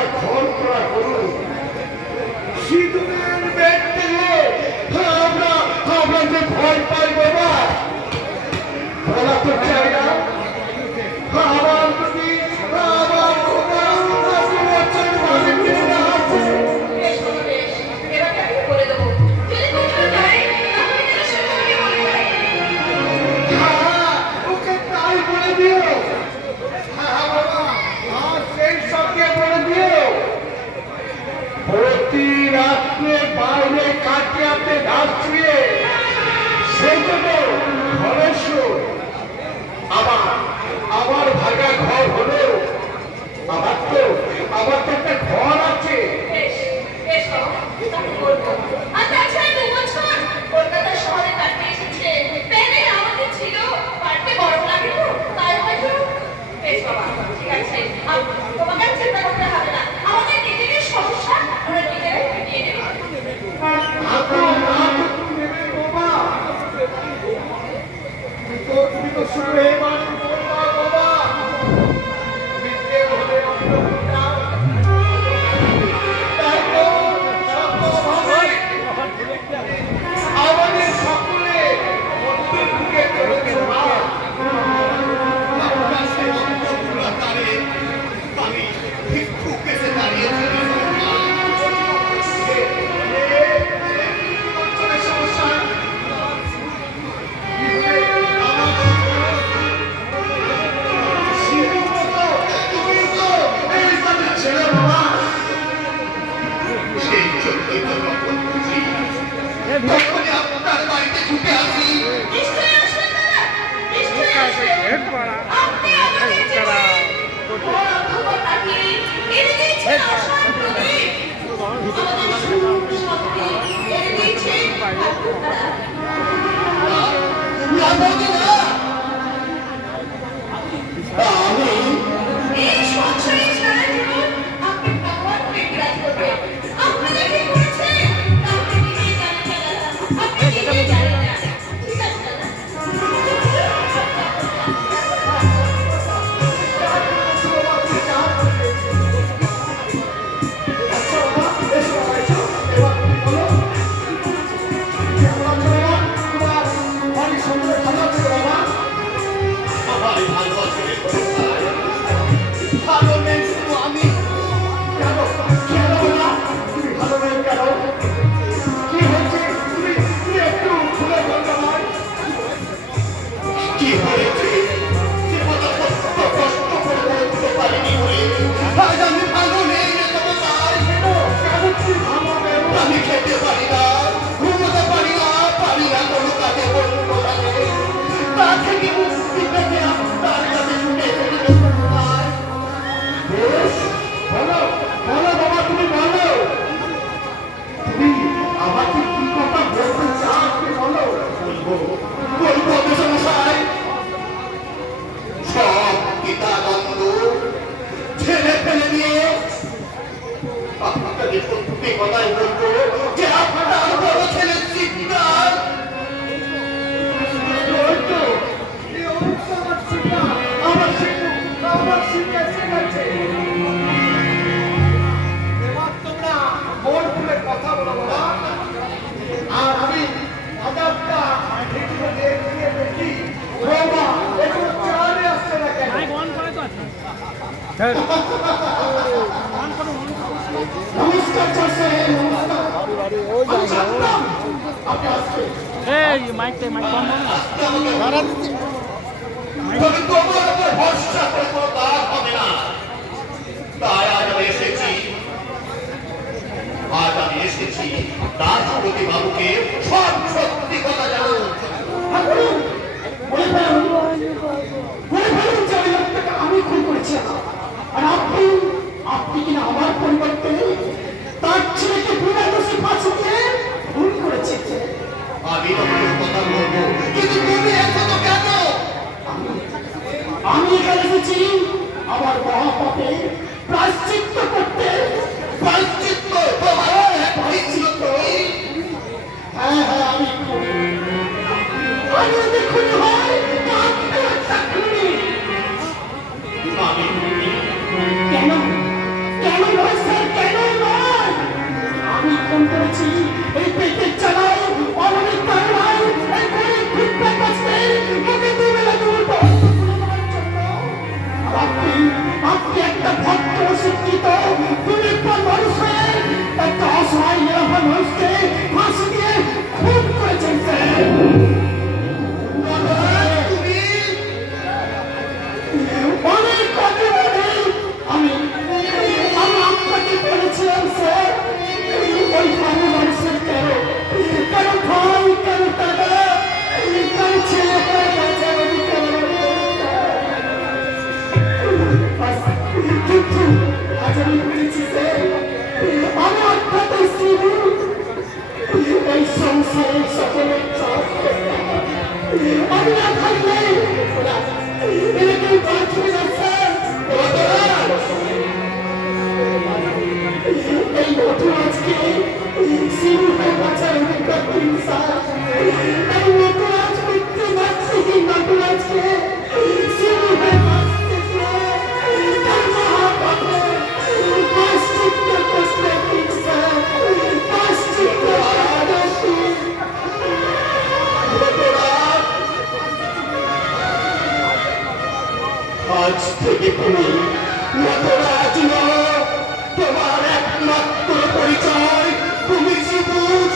আমার ঘর করা করুন সিঁদুরের বেদ থেকে আমরা আমরা যে ভয় পাই বাবা বলা তো চাই না আমার যদি আমার ওকে তাই বলে দিও বাবা আর সেই সবকে বলে দিও প্রতি রাত্রে বাইরে কাটিয়াতে ঘাস ছুঁয়ে সেগুলো ঘরেশ্বর আমার ভাগা ঘর হলো আমার তো একটা ঘর আছে কলকাতা শহরে কাটতে এসেছে পেনে আমাদের ছিল পারতে গরম লাগে তো তাই হয়তো বেশ বাবা ঠিক আছে তোমাকে চিন্তা করতে হবে না আমাদের নিজেদের সমস্যা আমরা নিজেরাই মিটিয়ে নেব তুমি তো শুরু হয়ে মানুষ বাবা আমাদের সকলে মধ্যে ঢুকে চলেছে আমি ভিক্ষুক এসে দাঁড়িয়েছি সেই জন্যই তো রক্ষণ করছি তখনই আপনার বাড়িতে ঢুকে আসি নিশ্চয়ই আসবে তারা নিশ্চয়ই আসবে আপনি আমাদের জীবনে বড় খবর রাখি এনে দিয়েছেন অশান্তি আমাদের সুখ শান্তি এনে দিয়েছেন এই সংসারে সারা জীবন আপনি ভগবান বিরাজ করবেন আপনি দেখে করেছেন আপনি নিজেই জানেন না আপনি নিজেই জানেন না ঠিক আছে সবাই ভালো আছে ভালো নেই শুধু আমি কি হয়েছে জীবনে কষ্ট করে বলতে পারিনি বলে আজ আমি ভালো নেই রে তোমার আমি খেতে পারি না ঘুমোতে পারি না কোনো কাজে বলবো তা থেকে মুক্তি পেতে আপনার কাছে শুনে তুমি আমাকে কি কথা বলতে চাও তুমি বলো বলবো মশাই সব গীতা দ্বন্দ্ব ছেলে ফেলে নিয়ে আপনাকে সত্যি কথাই বলবো যে আপনার বড় ছেলে চিৎকার কথা বলো বাবা আর আমি আদাবটা দেখি বাবা এগুলো চালে আসছে না কেন নমস্কার তবে তোমার উপর ভরসা করে কোনো লাভ হবে না তাই আজ আমি এসেছি রাষ্ট্রপতি বাবুকে সব সত্যি কথা জানো আমি খুন করেছি আর আপনি কিনা আমার পরিবর্তে তার ছেলেকে বিনা দোষে ফাঁসি দিয়ে খুন করেছেন আমি তোমার কথা বলবো কিন্তু তুমি এখনো কেন আমি এখানে এসেছি আমার মহাপাপের প্রায়শ্চিত্ত করতে প্রায়শ্চিত্ত তোমার প্রায়শ্চিত্ত হ্যাঁ আমি যদি খুনি হয় আমি কেন কেন ইনসান তার নটরাজ করতে যাচ্ছে কি নটরাজকে সিনেমা বাঁচতেছে তার মহাপথে পাশ্চিত্য কসমেটিক্স পাশ্চিত্য সাদাশি আজ থেকে তুমি নটরাজ নও, তোমার একমাত্র পরিচয় তুমি জীবন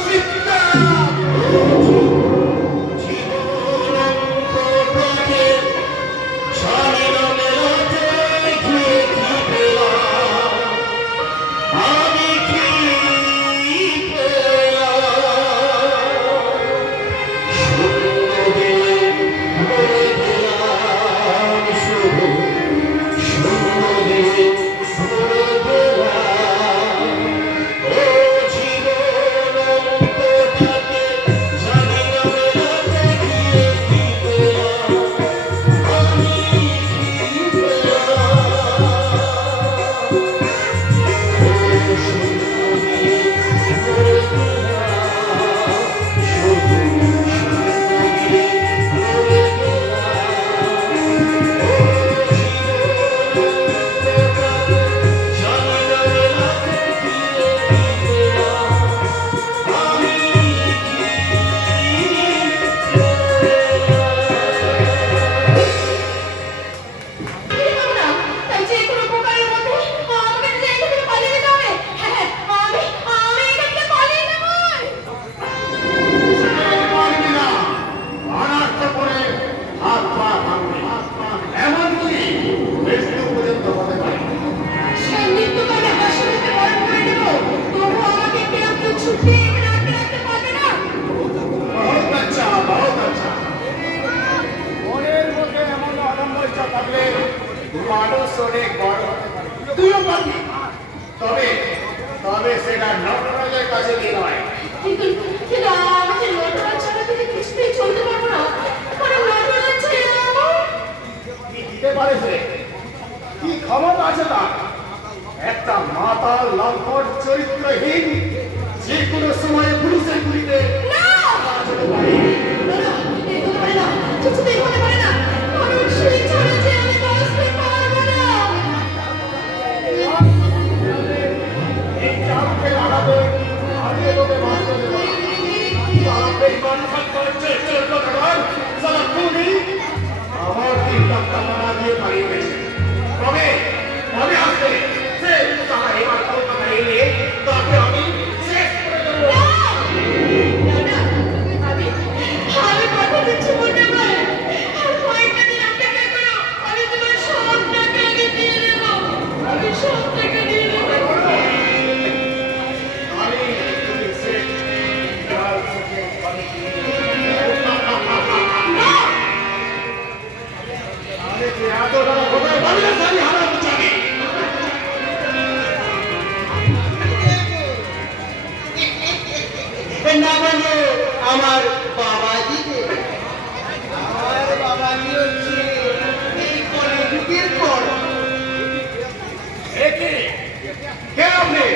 আমি কি তাই যে কোনো প্রকারের মধ্যে আমাকে যে এখান থেকে পালিয়ে যেতে হবে। হ্যাঁ আমি এখান থেকে পালিয়ে যাবই। পারবি না, অনার্থ করে হাত পা ভাঙবে, এমনকি মৃত্যু পর্যন্ত হতে পারে। সে মৃত্যুকালে হাসি মুখে বরণ করে দেব, তবু আমাকে কেউ ছুটি এখানে আটকে রাখতে পারবে না। বহুত আচ্ছা, বহুত আচ্ছা। মনের মধ্যে এমন অদম্য ইচ্ছা থাকলে মানুষ অনেক বড় হতে পারে। তুইও পারবি, তবে তবে সেটা নটরাজের কাছে গিয়ে নয়। কিন্তু আমি যে নটরাজ ছাড়া থেকে কিছুতেই চলতে পারবো না, কারণ নটরাজ ছাড়া কি দিতে পারে সে? কি ক্ষমতা আছে তার? একটা মাতাল লম্পট চরিত্রহীন যে কোনো সময় পুলিশের গুলিতে না আঘাত হতে পারে। না না এই হতে পারে না, কিছুতেই হতে পারে না, কারণ সেই ছাড়া যে আমি বাঁচতে পারবো না। এই চাপকে লাগাতে আমি তোকে বাঁচতে দেবো না। সারা বেঈমান সরকার চেষ্টা করার সারা খুনি আমার 3 লাখ টাকা না দিয়ে পালিয়ে গেছে। তবে আসবে সে তারা এবার কলকাতা এলে তাকে আমি শেষ করে দেবো। আমি কথা দিচ্ছি মনে করে আর কয়েকটা দিন অপেক্ষা করো, আমি তোমার সব টাকা আগে দিয়ে দেবো, আমি সব টাকা দিয়ে দেবো। আমি যদি শেষ কাল থেকে পালিয়ে আমি কি এত টাকা কোথায় পাবি না সারি হারাবো জানি। না মানে আমার বাবাজিকে আমার বাবাজি হচ্ছে এই কলেজের পর একে কে আপনি?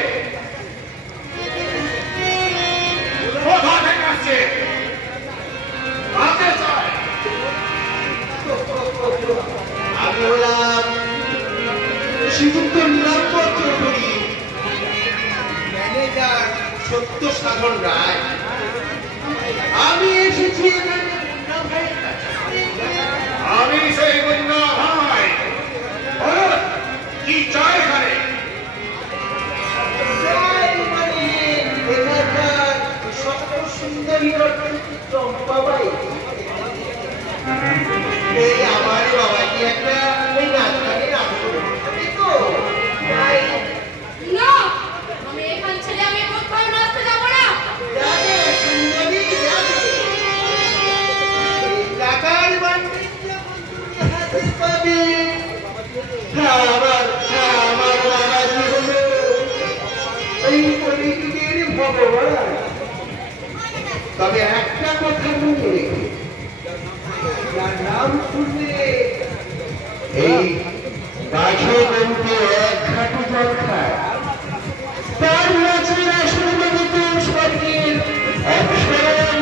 কোথা থেকে আসছে? কাকে চায়? আমি হলাম শ্রীযুক্ত নীলাম্বর চৌধুরী, ম্যানেজার সত্য সাধন রায়। আমি এসেছি এখানে মুন্না ভাইয়ের কাছে। আমি সেই মুন্না ভাই। বলুন, কি চাই এখানে? চাই মানে এখানকার সত্য সুন্দরী চম্পাবাই, এই আমার বাবাজি একটা ওই নাচ গানের আসর হবে তো, তাই না আমি এখান ছেড়ে আমি কোথাও নাচতে যাবো না। যাবে সুন্দরী যাবে। এই টাকার বান্ডিল যখন তুমি হাতে পাবে, আমার বাবাজি হলো এই কলিযুগের ভগবান। তবে একটা কথা মনে রেখো, যার নাম শুনলে এই গাছে নৌকে এক ঘাটু জল খায়, তার নাচের আসলে স্বর্গের অক্ষর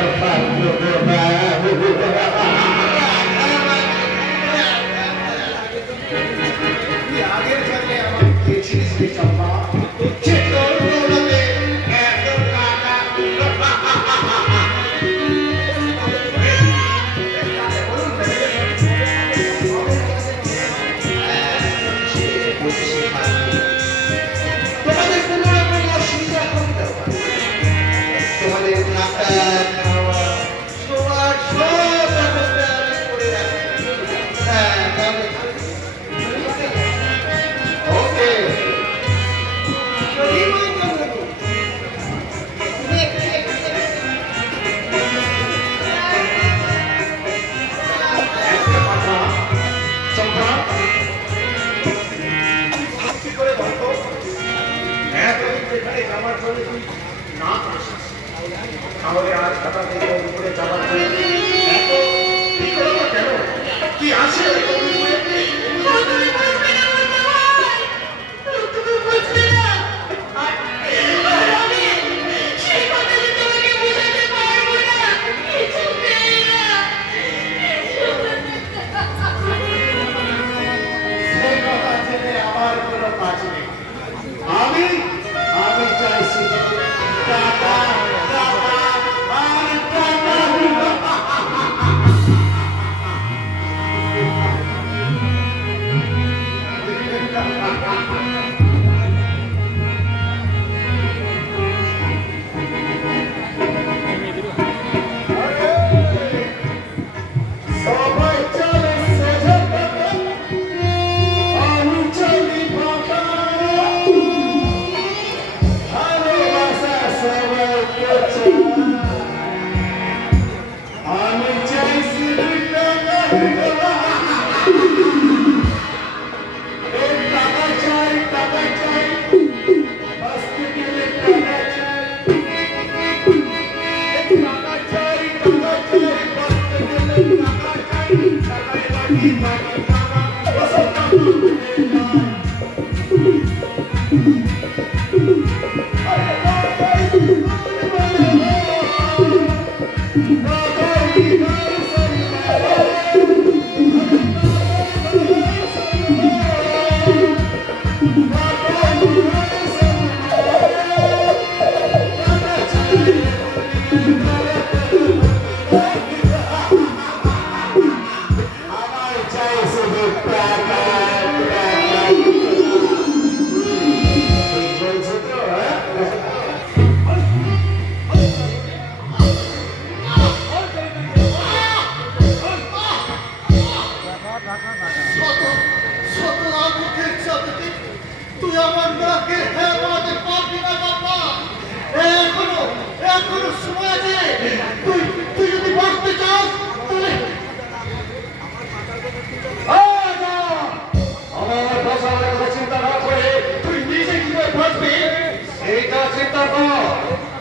আমার পাত্র তুই আগের জন্মে আমার খেয়েছিলিস রে চম্পা যে তোর দৌলতে এত টাকা তোমাদের কোনো রকম অসুবিধা করতে হবে না। তোমাদের থাকা খাওয়া সবার সব ব্যবস্থা আমি করে রাখি। হ্যাঁ তাহলে ওকে একটা কথা চম্পা সত্যি করে বলতো এতদিন যেখানে যাবার জন্য তুই না আসিস তাহলে আজ হঠাৎ এই উপরে যাবার জন্য এত বিকল্প কেন কি আছে ওই উপরে তুমি বুঝবে না আমার ভাই, তুমি বুঝবে না। আর আমি সেই কথা যে তোমাকে বোঝাতে পারবো না, কিছুতেই না, কিছুতেই না। সেই কথা জেনে আমার কোনো কাজ নেই আমি আমি চাইছি যে টাকা টাকা আর টাকা সবাই চলে সোজা পথে, আমি চলি বাঁকা। ভালোবাসা সবাইকে চায়, আমি চাইছি টাকা। এই টাকা চাই টাকা চাই বাঁচতে গেলে টাকা চাই। এই টাকা চাই টাকা চাই বাঁচতে গেলে টাকা চাই। টাকায় বাকি বাকি টাকা ওসব টাকা উঠে যায়। আরে টাকাই আমার চাই শুধু টাকা টাকা। বলছো তো হ্যাঁ? শত আগুনের চাপেতে তুই আমার নাকে হ্যাঁ বানাতে পারবি না বাবা। এখনো সময় আছে। তুই তুই যদি বাঁচতে চাস তাহলে আমার বাঁচার কথা চিন্তা না করে তুই নিজে কি করে বাঁচবি এইটা চিন্তা কর।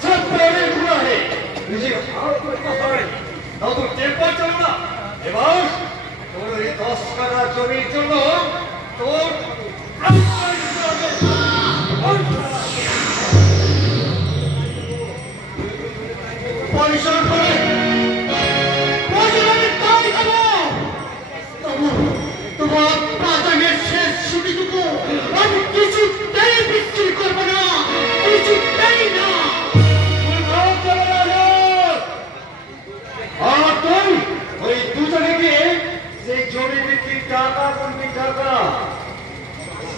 চপ্পলের গুণাহে নিজে তাও তো টেম্পার চলো না। এবার তোর ওই 10 কাঠা জমির জন্য তোর পয়সা করে পয়সা আমি তাই দেবো। তোমার বাজারের শেষ ছুটিটুকু আমি কিছুতেই বিক্রি করবো না, কিছুতেই না। আর তুই ওই দুজনে গিয়ে সেই জমি বিক্রির টাকা গুনবি টাকা।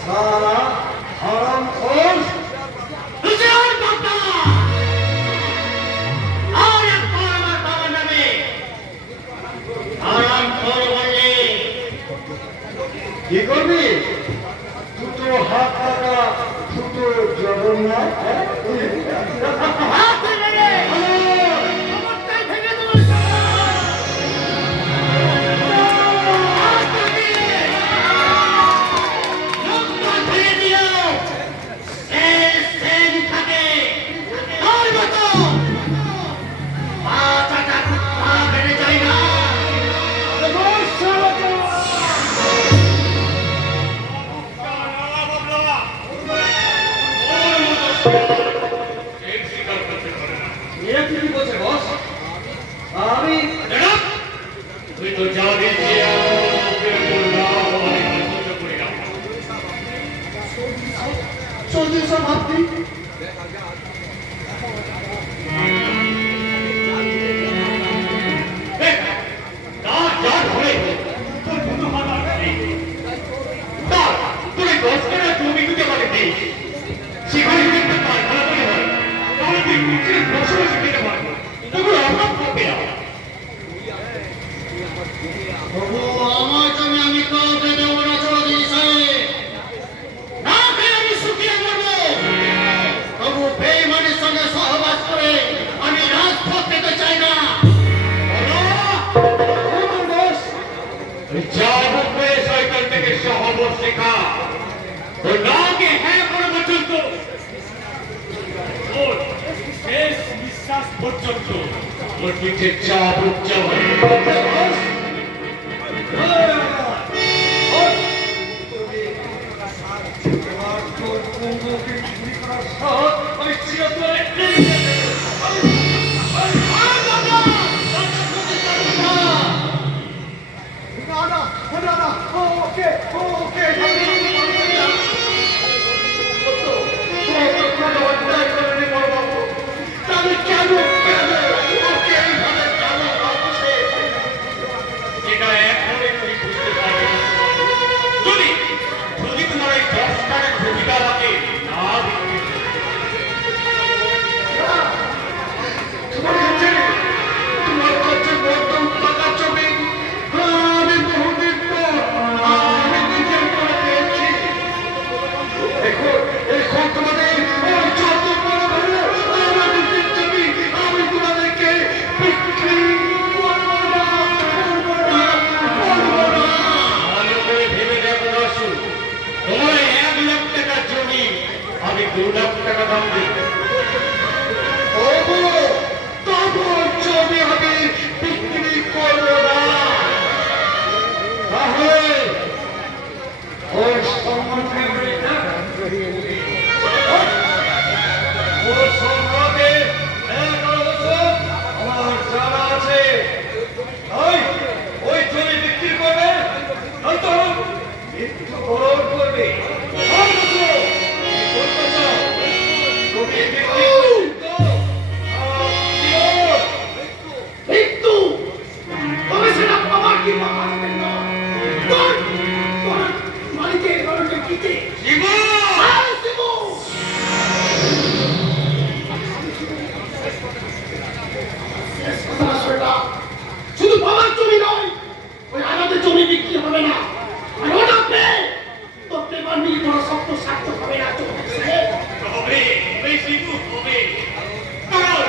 সারা হারাম খোর। বিজয় বাবা! আর একবার আমার বাবার নামে আরামখোর বললে কি করবি? দুটো হাত টাকা দুটো জগন্নাথ হাত ধরে খবরটাই ভেঙে দেবো। হাত ধরে লোকটা ভেঙে দিও। সেন থাকে তোর মতো পাঁচটা কুত্তা বেড়ে যায় না। এরা কি বলছে বস? আমি তুই তো জানিস যে ওকে বললাম আমি সহ্য করি না। চৌধুরী সাহেব আপনি দেখ, না যার ঘরে তোর কোনো হাত নেই। তার তোর এই 10 কাঠা জমি দিতে পারে নেই। সেখানে যদি একটা কারখানা তৈরি হয়, তাহলে তুই বিক্রির বসবাসে খেতে পারবি। তোগুলো অভাব থাকবে না। তবু আমার জমি আমি কাউকে দেবো না চৌধুরী সাহেব। না খেয়ে আমি শুকিয়ে মরবো। তবু বেঈমানের সঙ্গে সহবাস করে আমি রাজপথ পেতে চাই না। যা হবে শয়তান থেকে সহবত শেখা। তোর নাকে হ্যাঁ করা পর্যন্ত, তোর শেষ নিঃশ্বাস পর্যন্ত তোর পিঠে চাপ উচ্চারণ। আমি চিরতরে ওকে ওকে তাহলে কেন ওকে এইভাবে কেন ভাবছে? এটা এখনই তুই বুঝতে পারবি না। যদি যদি তোমার এই 10 টাকা ক্ষতিটা আমাকে না দিতে, তোমার কাছে বড্ড টাকা ছবি আমি বহুদিন পর আমি নিজের করে পেয়েছি। এখন তোমাদের ওই যত বড় ভালো আমার নিজের ছবি আমি তোমাদেরকে বিক্রি করবো না, করবো না, করবো না। ভালো করে ভেবে দেখো রাসু, তোমার এই 1 লাখ টাকার জমি আমি 2 লাখ টাকা দাম দেব। তবু ছবি আমি বিক্রি করবো না। তাহলে ওর সম্বন্ধে ওর সম্পর্কে 11 বছর আমার জানা আছে। ওই জমি বিক্রি করবে, নয়তো মৃত্যু বরণ করবে। করতে চাও জমি বিক্রি করতে মৃত্যু তবে সেটা পাওয়ার কি পাবেন না? তোর তোর মালিকের গরমে কিতে শুধু বাবার জমি নয়, ওই আমাদের জমি বিক্রি হবে না। আর ওটা পেয়ে তোর পেপার মিল করা শক্ত সার্থক হবে না। হবে, বেশি হবে। কারণ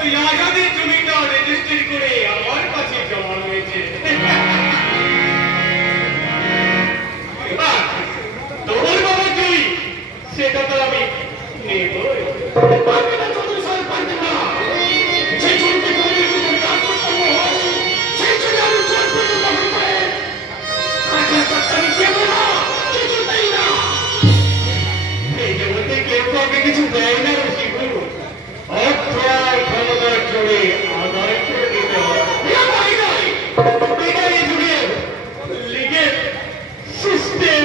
ওই রাজাদের জমিটা রেজিস্ট্রি করে আমার কাছে জমা রয়েছে। আর তোর বাবার জমি সেটা তো আমি নেবই। পারবে না চৌধুরী সাহেব, পারবে না। যে জমিতে গরিবের উপর রাজত্ব হয়, সেই জমি আমি জোর করে দখল করে তাকে আমি দেবো না, কিছুতেই না। এই জমিতে কেউ কাউকে কিছু দেয় না রসিকু। অর্থ আর ক্ষমতার জোরে আদায় করে দিতে হয়। এটাই যুগের লীগের সিস্টেম।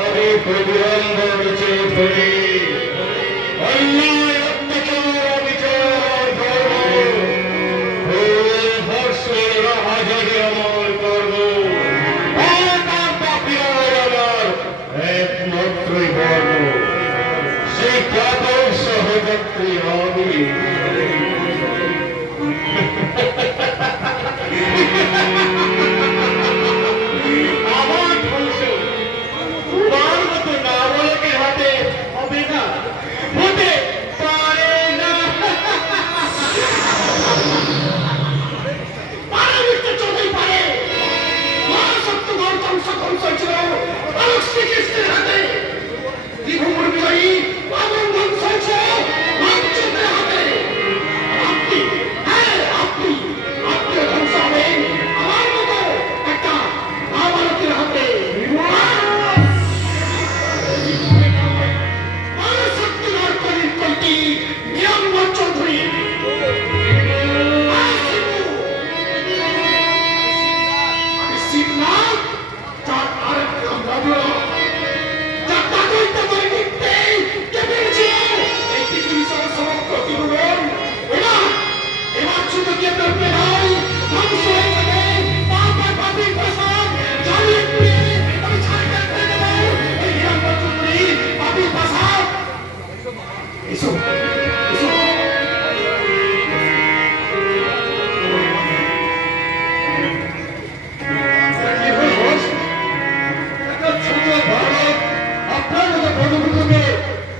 আমি প্রতিবন্ধ নিচে ধরি অন্যায় অত্যাচার অবিচার ধর্ম ভর্ষের রাহাজারি আমার করব। আমার পাপিয়ার আমার একমাত্রই বর্ণ, সেই কাপড় সহযাত্রী আমি। আমার ধ্বংস তোমার মতো নাবালকের হাতে হবে না, হতে পারে না। পারে মিথ্যে চলতেই পারে। মহাসত্য গৌতম সকল ছিল আলোক শ্রীকৃষ্ণের হাতে। ত্রিভুবন বিজয়ী বাদন বংশ রামচন্দ্রের হাতে। আপনি, হ্যাঁ আপনি, আপনি ধ্বংস হবেন আমার মতো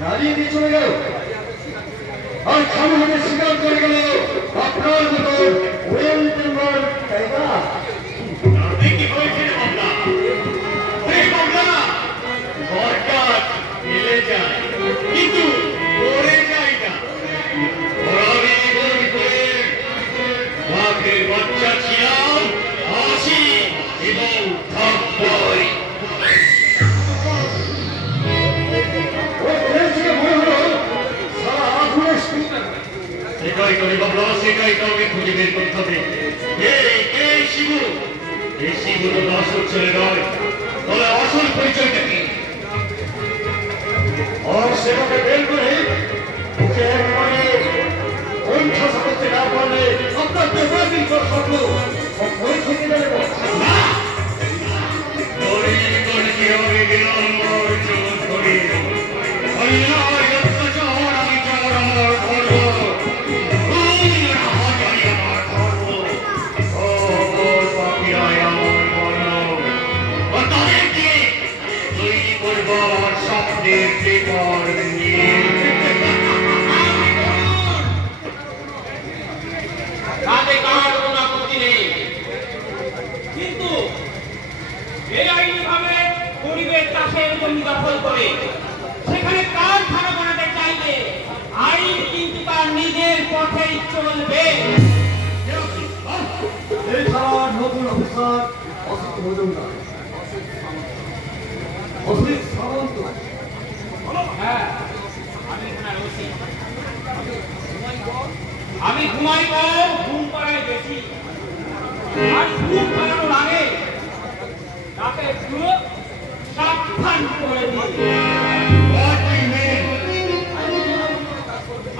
নাড়িয়ে দিয়ে চলে গেল আর খামোহাতে স্বীকার করে গেল আপনার মতো ওয়েল মেম্বার, তাই না? তাতে কি হয়েছে রে বাবলা? ওরে বাবলা, ঘরকাজ মিলে যায় কিন্তু পড়ে যায় না। ওরাবি গোল করে বাঘের বাচ্চা ছিলাম, হাসি এবং থাপ্পড়। ওই প্লেন থেকে মনে হলো সারা আগুনের স্পিকার। সেটাই করি বাবলা, সেটাই কাউকে খুঁজে বের করতে হবে। এই শিবু, এই শিবু তো আসল ছেলে নয়, তবে আসল পরিচয়টা কি? আর সেটাকে বের করে ওকে একবারে কণ্ঠাসা করতে না পারলে আপনার দেবাদিন স্বপ্ন সফল থেকে যাবে। না! গরিব গরিবকে আমি বিলম্বর জীবন করি। অন্যায় অত্যাচার আমি চার আমার ধর্ম। রাহাজানি আমার ধর্ম। সকল পাপীরাই আমার বর্ণ। আর তাদেরকে তৈরি করব আমার স্বপ্নের পেপার নিয়ে। তাতে কার কোনো আপত্তি নেই, কিন্তু বেআইনিভাবে গরিবের চাষের জমি দখল করে সেখানে কারখানা বানাতে চাইলে আইন কিন্তু তার নিজের পথেই চলবে। এই থানার নতুন অফিসার অসিত মজুমদার, অসিত সামন্ত। হ্যাঁ, আমি এখানে রয়েছি। আমি ঘুমাই কম, ঘুম পাড়ায় বেশি। আর ঘুম পাড়ানোর আগে তাকে পুরো সাবধান করে দিই। What do you mean?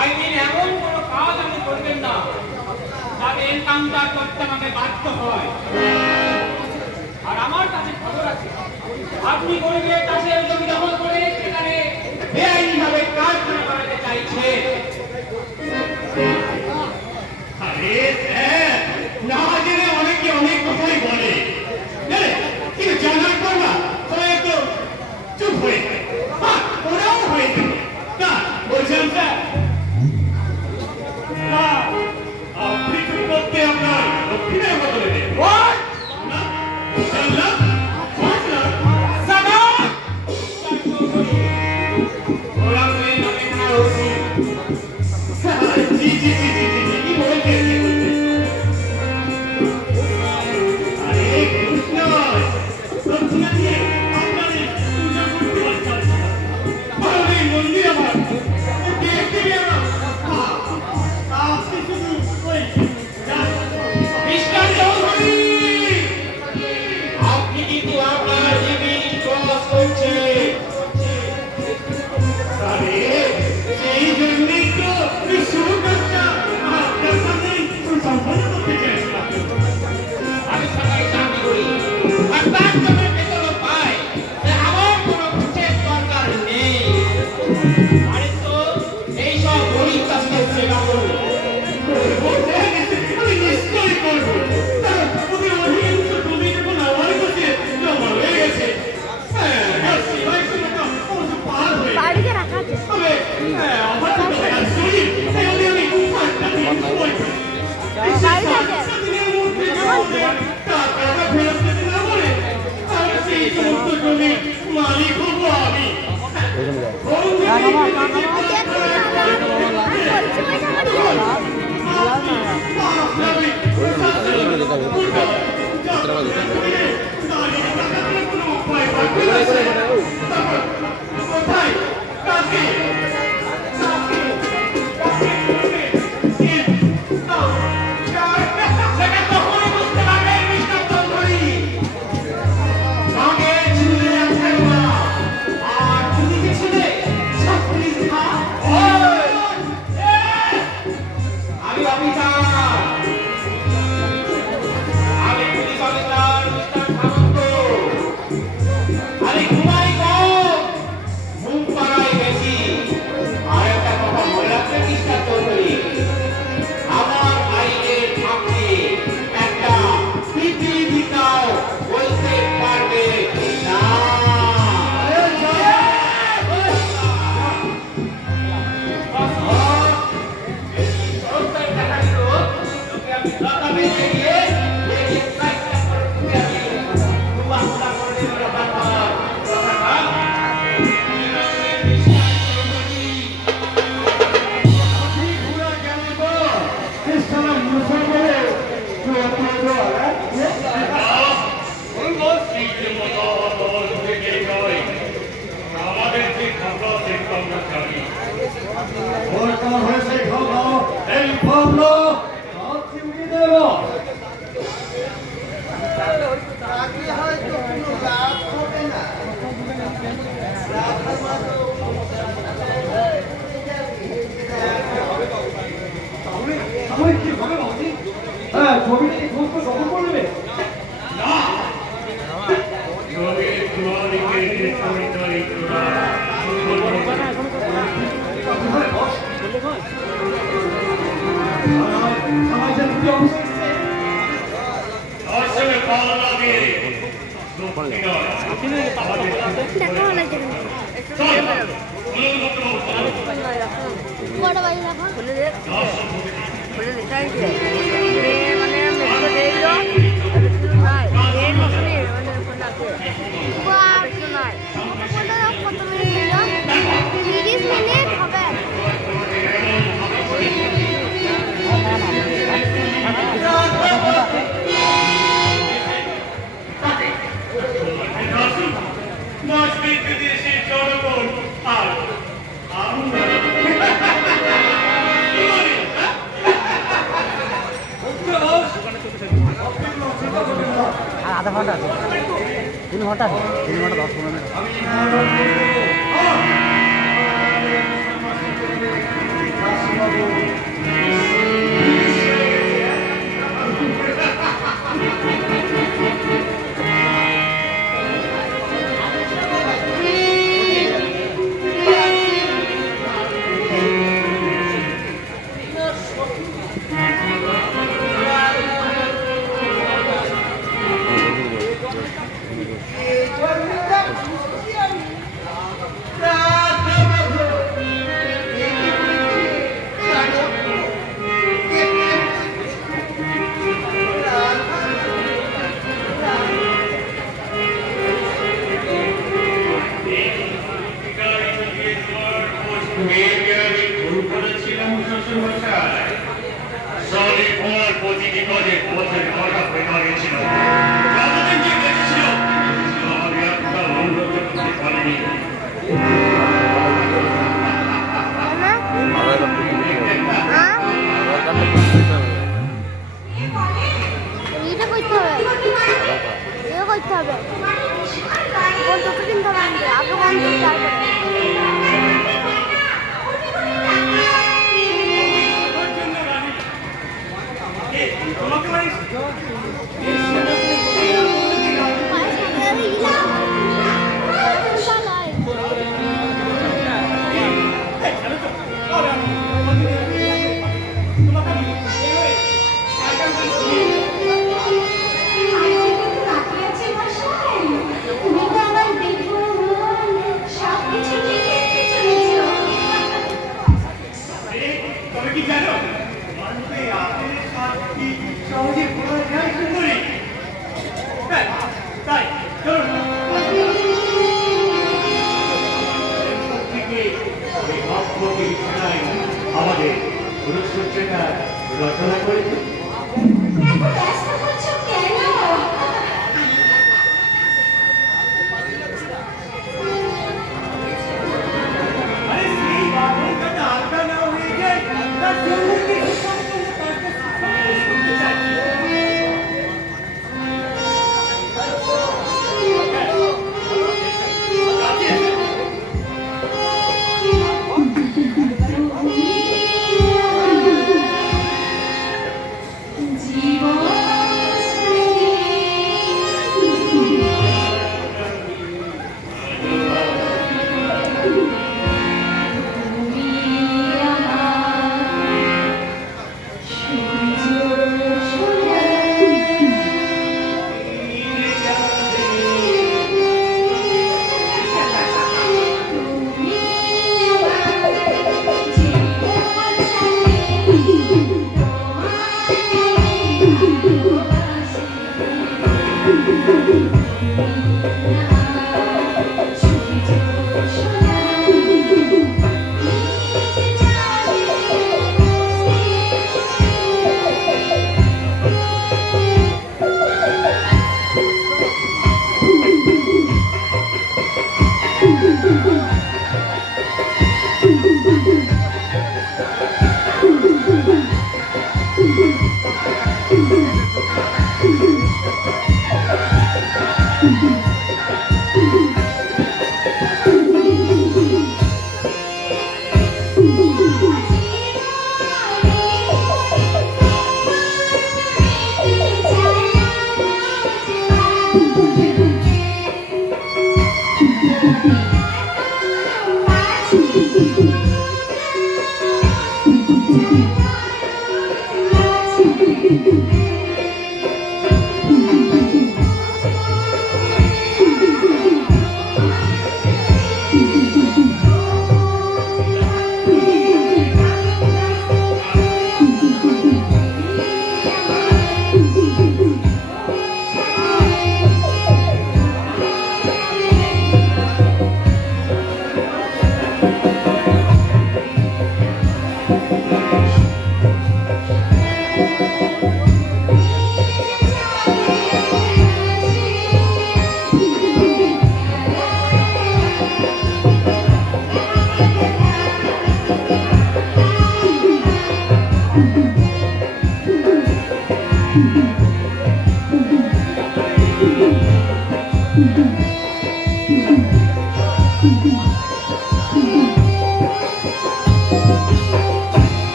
আইন এমন কোনো কাজ আমি করবেন না যাতে এনকাউন্টার করতে আমাকে বাধ্য হয়। আর আমার কাছে খবর আছে আপনি গরিবের চাষের জমি দখল করে সেখানে বেআইনিভাবে কারখানা বানাতে চাইছেন। আরে স্যার, না জেনে অনেকে অনেক কথাই বলে। জানে, কিন্তু জানার পর না সবাই একটু চুপ হয়ে যায়। ওরাও হয়ে যায়। না, বলছিলাম স্যার, না, আপনি চুপ করতে আপনার দক্ষিণের বদলে দেন। What? না, জানলাম, বুঝলাম। সাদা! ওরা মেয়ে নামে না রয়েছি। জি, জি, জি, জি, জি, জি, কি বলছেন, কি বলছেন? আরে, কৃষ্ণ, দক্ষিণা দিয়ে আপনাদের পূজা করতে পারছি। ভালো নেই, মন্দির আমার। দেখতে গিয়ে আমার। আপনি শুধু ওই যান। মিস্টার চৌধুরী! আপনি কিন্তু আপনার লিমিট ক্রস করছেন। আরে, সেই জন্যই তো এই শুরু কাজটা আপনার সাথেই সম্পন্ন করতে চেয়েছিলাম। আমি সরকারি চাকরি করি আর তার জন্য বেতনও পাই। তাই আমার কোনো ঘুষের দরকার নেই। আরে তো এইসব গরিব চাষিদের সেবা করুন। আমি নিশ্চয়ই করবো। কারণ ওদের অধিকাংশ জমি যখন আমার কাছে জমা হয়ে গেছে। হ্যাঁ, আর সেবায় সময়টা অবশ্য পার হয়ে গেছে। বাড়িতে রাখা আছে। তবে আমার তো দরকার শরীর, তাই আমি সাতটা দিন সময় পাই। এই সাতটা দিনের মধ্যে যদি টাকাটা ফেরত দিতে না পারে, তাহলে সেই সমস্ত জমির মালিক হবো আমি। কোথায় কাকে সেটা তখনই বুঝতে পারবেন মিস্টার চৌধুরী। আগে ছিলে একটাই মা, আর দুদিকে ছিলে ছত্রিশ ভাগ। আমি অফিসার, আমি পুলিশ অফিসার মিস্টার সামন্ত। আরে দরকার হয়েছে ভাবনা, এই ভাবনা আজকে উঠিয়ে দেব। আগে হয়তো কোনো লাভ হবে না। আমার কি হবে বাবুজি? হ্যাঁ, ছবিটা কি খুব দখল করে নেবে? সমাজের কি অবস্থা এসছে? বড় বাড়ি এখন খুলে দে তাই যে মানে মেট্রো দেইলো কিছু নাই এর মতনই মানে কোন আছে কিছু নাই কত মিনিট দিল 30 মিনিট হবে মাছ বিক্রি দিয়ে সেই জনগণ আর আধা ঘন্টা আছে 3 ঘন্টা আছে 3 ঘন্টা 10-15 মিনিট এটা করতে হবে এটা করতে হবে কোন তো কিনতে হবে আগে কোন তো তারপরে তবে কি জানো মানুষের আপেলের স্বাদ কি সহজে ভোলা যায় সুন্দরী? হ্যাঁ, তাই চলো না। থেকে ওই ভাবকে বিছানায় আমাদের পুরুষটা রচনা করেছে। ব্যস্ত হচ্ছ কেন? আরে সেই বাবুটা আলগা না হয়ে যায় তার জন্য কি শুনতে চাইছি।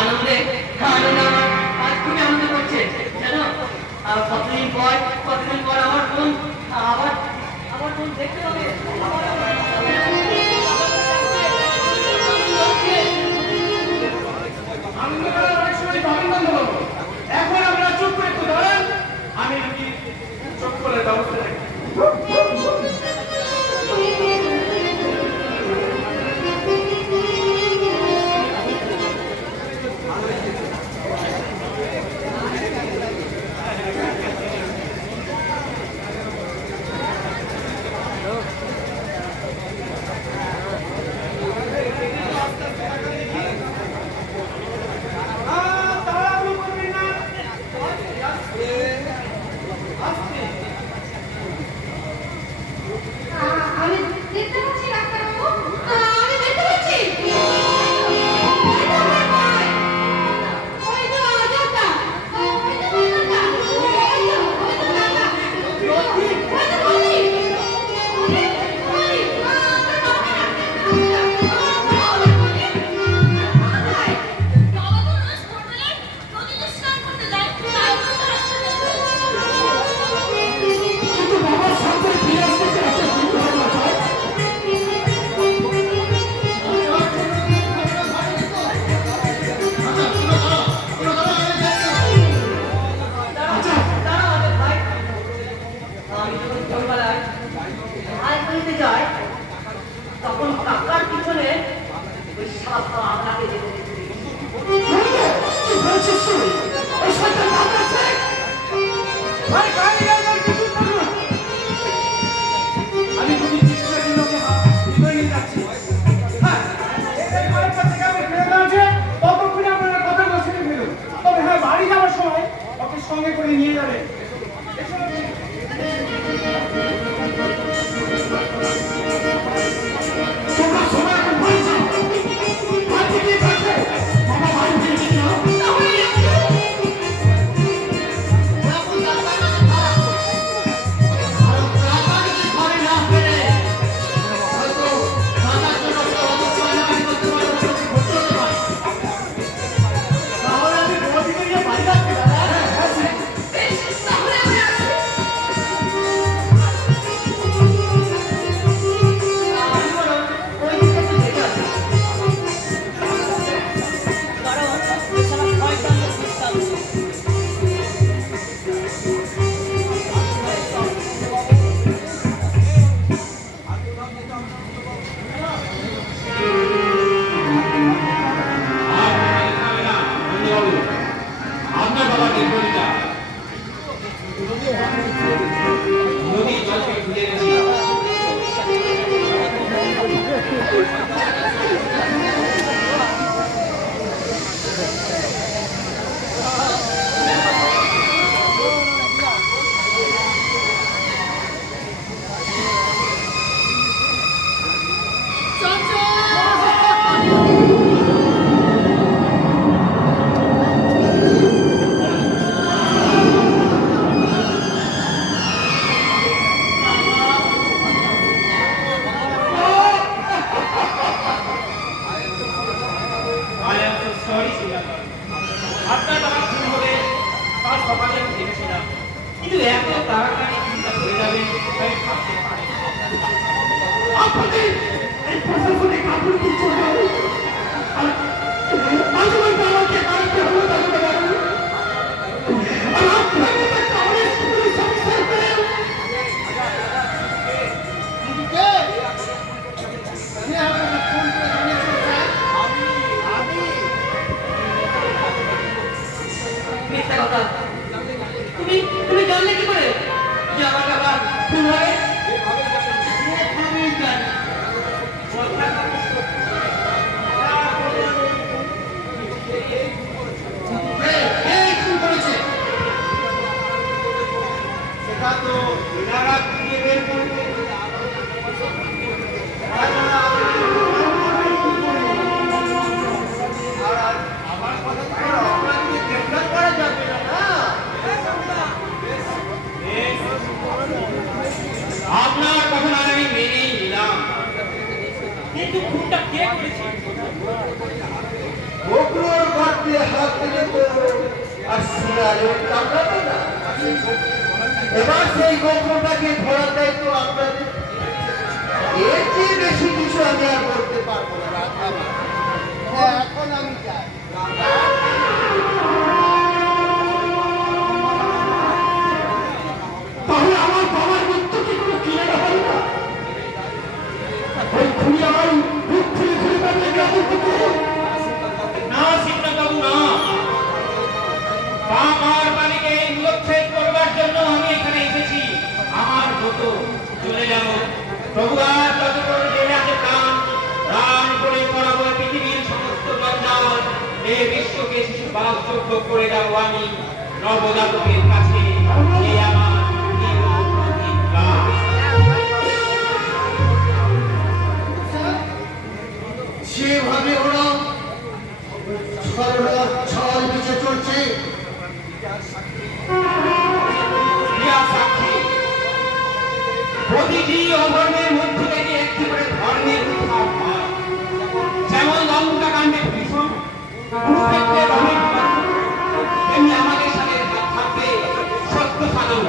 আনন্দে আনন্দে আমার আজ খুবই আনন্দ করছে জানো। কতদিন পর আমার বোন আবার দেখতে হবে। আনন্দ করার অনেক সময় পাবেন না তো। এখন আমরা চুপ করে একটু দাঁড়ান, আমি কি চুপ করে ব্যবস্থা রাখি। আমি দেখতে পাচ্ছি ডাক্তারবাবু, আমি দেখতে পাচ্ছি। ওই তো আজবটা, ওই তো আজবটা, ওই তো দাদা, ওই তো বলি, কিন্তু বাবা সরকারি ফিরে আসতে চাইছে কিন্তু না স্যার। আচ্ছা দাঁড়াও আদেব ভাই। আমি যখন ছোটবেলায় ধান করিতে যাই তখন কাকার পিছনে ওই সাপ আপনাকে যেতে দেখি। কি বলছিস তুই? ওই শয়তান বাবা আছে। ভাই গাড়ি গাড়ি কিছু থাকুন, আমি তুমি চিকিৎসার জন্য নিয়ে যাচ্ছি। হ্যাঁ এই কয়েকটা থেকে আমি ফিরে আসে ততক্ষণে আপনারা কথা বলতে ফেলুন। তবে হ্যাঁ বাড়ি যাওয়ার সময় ওকে সঙ্গে করে নিয়ে যাবে। তোমরা সবাই এখন বাড়ি যাও। বাড়িতে গিয়ে দেখো বাবা বাড়ি ফিরছে কিনা। এখন ডাক্তার কাছে খারাপ। আর টাকা যদি ঘরে না ফেরে, হয়তো টাকার জন্য সে অবস্থা আমি করতে পারবো, ভর্তি হতে পারে। তাহলে আমি বৌদিকে নিয়ে বাড়ি যাচ্ছি দাদা। বেশ, তাহলে আমি আসি। আমি বলো ওই দিকে একটু দেখে আসি। কারণ এছাড়া শয়তানের বিশ্বাস আপনার বাবা ডিগ্রিটা নদী জলকে খুলে গেছি। I am so sorry, Srilata. আপনার বাবা খুন হলে কাল সকালে আমি দেখেছিলাম, কিন্তু এত তাড়াতাড়ি চিন্তা হয়ে যাবে তাই ভাবতে পারি। আপনাদের এই প্রশাসনিক কাপড় কি চলবে? আর আজ আমার বাবাকে বাড়িতে হলো তাহলে বাবু। আর আপনার মতো একটা অনেক পুলিশ অফিসার পেয়ে কিন্তু কে? কে আপনাকে ফোন করে জানিয়েছে স্যার? মিথ্যা কথা। তুমি জানলে কি করে যে আমার বাবা খুন হবে? এভাবেই জানি। কে করেছে? গোকুলের গর্তে হাত দিলে তো আর শিয়ালের কামড়াবে না। এবার সেই গোকুলটাকে ধরার দায়িত্ব আপনাদের। এর চেয়ে বেশি কিছু আমি আর বলতে পারবো না রাধাবা। হ্যাঁ, এখন আমি যাই। তাহলে আমার বাবার মৃত্যু কি কোনো কিনারা হয় না? ওই খুনি আমার বুক ফুলে ঘুরে বেড়াতে গ্রামের পুকুরে। না শিবনাথ বাবু, না। আমার বাড়িকে এই মূলচ্ছেদ করবার জন্য আমি এখানে এসেছি। আমার মতো চলে যাব। প্রভু আর যতক্ষণ জেলে আছে প্রাণ করে করাবো পৃথিবীর সমস্ত জঞ্জাল। এই বিশ্বকে শিশু বাসযোগ্য করে যাবো আমি নবজাতকের কাছে। এই আমার প্রতিজ্ঞা। যেভাবে ওরা ছল বেঁচে চলছে, ইয়া সাক্ষী, প্রতিটি অধর্মের মধ্য থেকে একটি করে ধর্মের উদ্ধার হয়। যেমন লঙ্কা কাণ্ডে ভীষণ, কুরুক্ষেত্রে রণের তেমনি আমাদের সাথে থাকবে সত্য সাধন।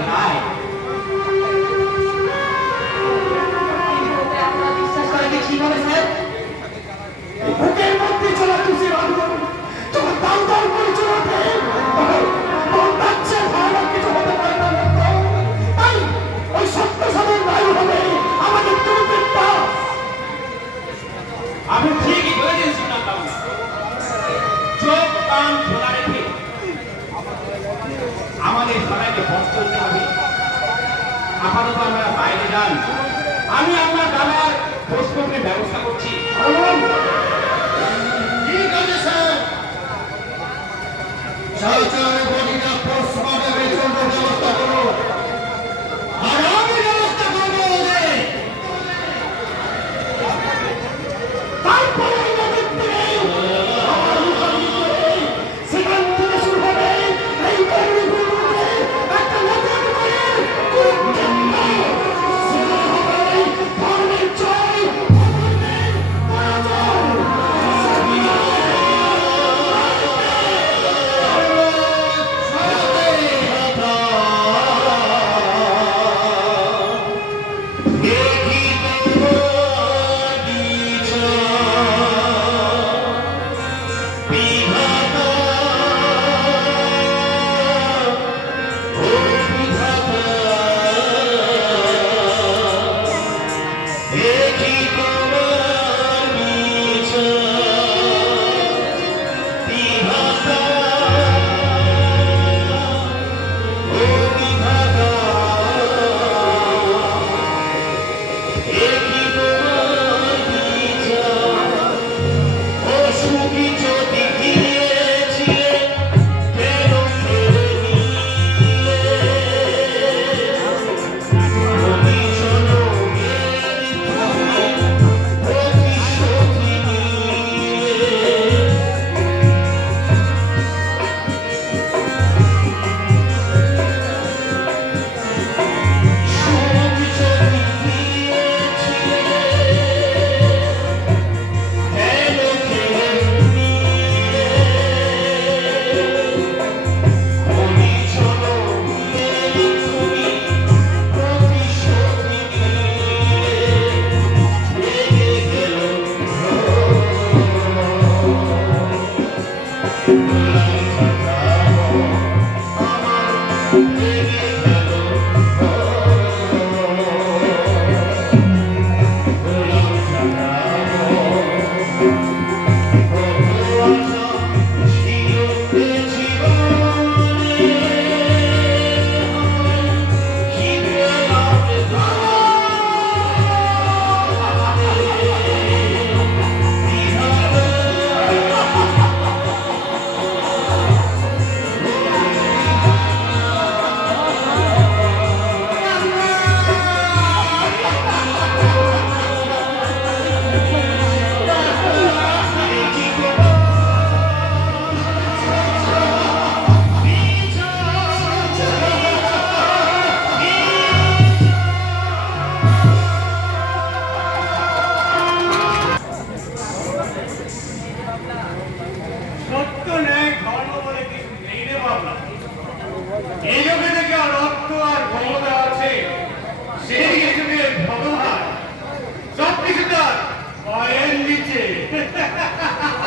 দিচ্ছে।